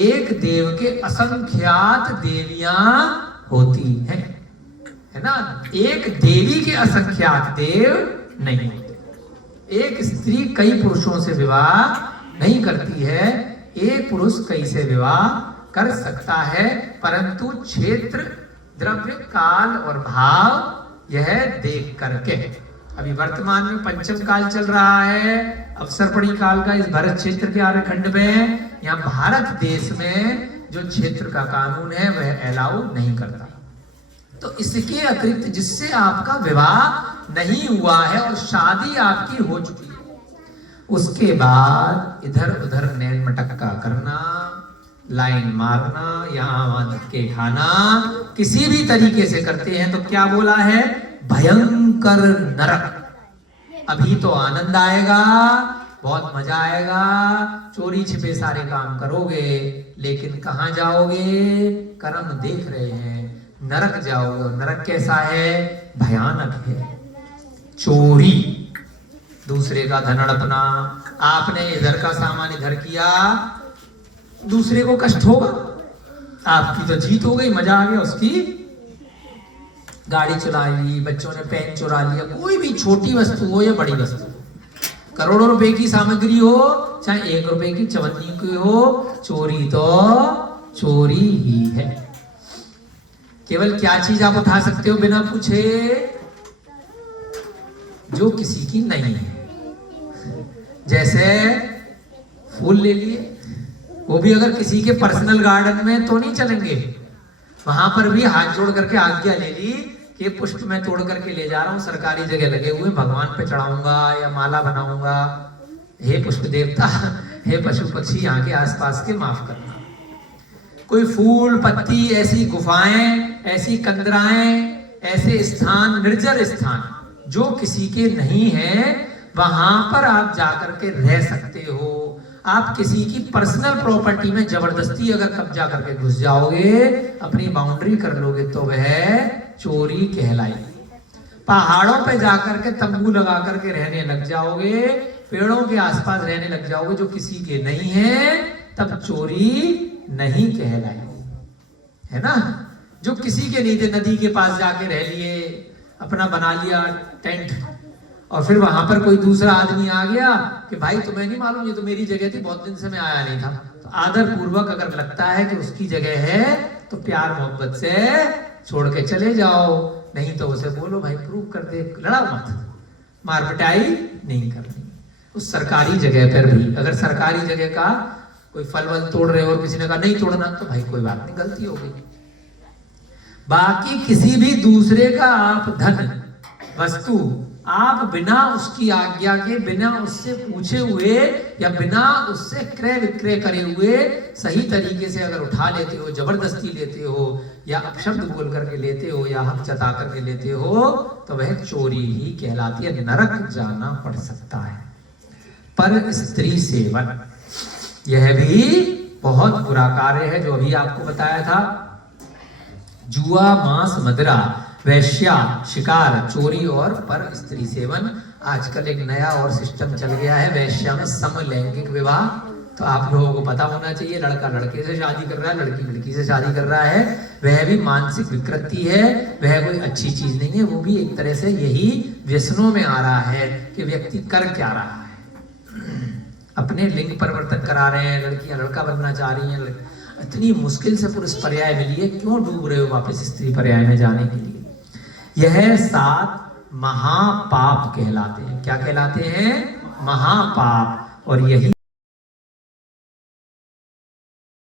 एक देव के असंख्यात देवियां होती हैं, है ना। एक देवी के असंख्यात देव नहीं होते। एक स्त्री कई पुरुषों से विवाह नहीं करती है, एक पुरुष कई से विवाह कर सकता है, परंतु क्षेत्र, द्रव्य, काल और भाव यह देख करके। अभी वर्तमान में पंचम काल चल रहा है, अवसरपणी काल का इस भरत क्षेत्र के आर्यखंड में। यहाँ भारत देश में जो क्षेत्र का कानून है वह अलाउ नहीं करता। तो इसके अतिरिक्त जिससे आपका विवाह नहीं हुआ है और शादी आपकी हो चुकी है, उसके बाद इधर उधर नैन मटक्का करना, लाइन मारना, यहाँ वहां धक्के खाना, किसी भी तरीके से करते हैं तो क्या बोला है? भयंकर नरक। अभी तो आनंद आएगा, बहुत मजा आएगा, चोरी छिपे सारे काम करोगे, लेकिन कहाँ जाओगे? कर्म देख रहे हैं, नरक जाओगे। नरक कैसा है? भयानक है। चोरी, दूसरे का धन हड़पना। आपने इधर का सामान इधर किया, दूसरे को कष्ट होगा। आपकी तो जीत हो गई, मजा आ गया, उसकी गाड़ी चुरा ली, बच्चों ने पेन चुरा लिया। कोई भी छोटी वस्तु हो या बड़ी वस्तु, करोड़ों रुपए की सामग्री हो चाहे 1 रुपए की चवन्नी की हो, चोरी तो चोरी ही है। केवल क्या चीज आप उठा सकते हो बिना पूछे? जो किसी की नहीं है। जैसे फूल ले लिए, वो भी अगर किसी के पर्सनल गार्डन में तो नहीं चलेंगे, वहां पर भी हाथ जोड़ करके आज्ञा ले ली कि पुष्प मैं तोड़ करके ले जा रहा हूँ, सरकारी जगह लगे हुए, भगवान पे चढ़ाऊंगा या माला बनाऊंगा। हे पुष्प देवता, हे पशु पक्षी यहाँ के आसपास के माफ करना। कोई फूल पत्ती, ऐसी गुफाएं, ऐसी कंदराएं, ऐसे स्थान, निर्जर स्थान जो किसी के नहीं है, वहां पर आप जाकर के रह सकते हो। आप किसी की पर्सनल प्रॉपर्टी में जबरदस्ती अगर कब्जा करके घुस जाओगे, अपनी बाउंड्री कर लोगे, तो वह चोरी कहलाएगी। पहाड़ों पे जाकर के तंबू लगा करके रहने लग जाओगे, पेड़ों के आसपास रहने लग जाओगे जो किसी के नहीं है, तब चोरी नहीं कहलाएगी, है ना। जो किसी के नहीं थे, नदी के पास जाके रह लिए, अपना बना लिया टेंट, और फिर वहां पर कोई दूसरा आदमी आ गया कि भाई तुम्हें नहीं मालूम, ये तो मेरी जगह थी, बहुत दिन से मैं आया नहीं था। तो आदर पूर्वक अगर लगता है कि उसकी जगह है तो प्यार मोहब्बत से छोड़ के चले जाओ, नहीं तो उसे बोलो भाई प्रूव कर दे, लड़ाओ मत, मार पिटाई नहीं करनी। उस सरकारी जगह पर भी अगर सरकारी जगह का कोई फल वल तोड़ रहे हो और किसी ने कहा नहीं तोड़ना, तो भाई कोई बात नहीं, गलती हो गई। बाकी किसी भी दूसरे का आप धन वस्तु आप बिना उसकी आज्ञा के, बिना उससे पूछे हुए या बिना उससे क्रय विक्रय करे हुए सही तरीके से अगर उठा लेते हो, जबरदस्ती लेते हो या अपशब्द बोल करके लेते हो या हक जता करके लेते हो, तो वह चोरी ही कहलाती है, नरक जाना पड़ सकता है। पर स्त्री सेवन यह भी बहुत बुरा कार्य है, जो अभी आपको बताया था। जुआ, मांस, मदिरा, वैश्या, शिकार, चोरी और पर स्त्री सेवन। आजकल एक नया और सिस्टम चल गया है वैश्या में, समलैंगिक विवाह। तो आप लोगों को पता होना चाहिए, लड़का लड़के से शादी कर रहा है, लड़की लड़की से शादी कर रहा है। वह भी मानसिक विकृति है, वह कोई अच्छी चीज नहीं है। वो भी एक तरह से यही व्यसनों में आ रहा है कि व्यक्ति कर क्या रहा है, अपने लिंग परिवर्तन करा रहे हैं, लड़कियां लड़का बनना चाह रही हैं। इतनी मुश्किल से पुरुष पर्याय मिली है, क्यों डूब रहे हो वापस स्त्री पर्याय में जाने के लिए? यह 7 महापाप कहलाते हैं। क्या कहलाते हैं? महापाप। और यही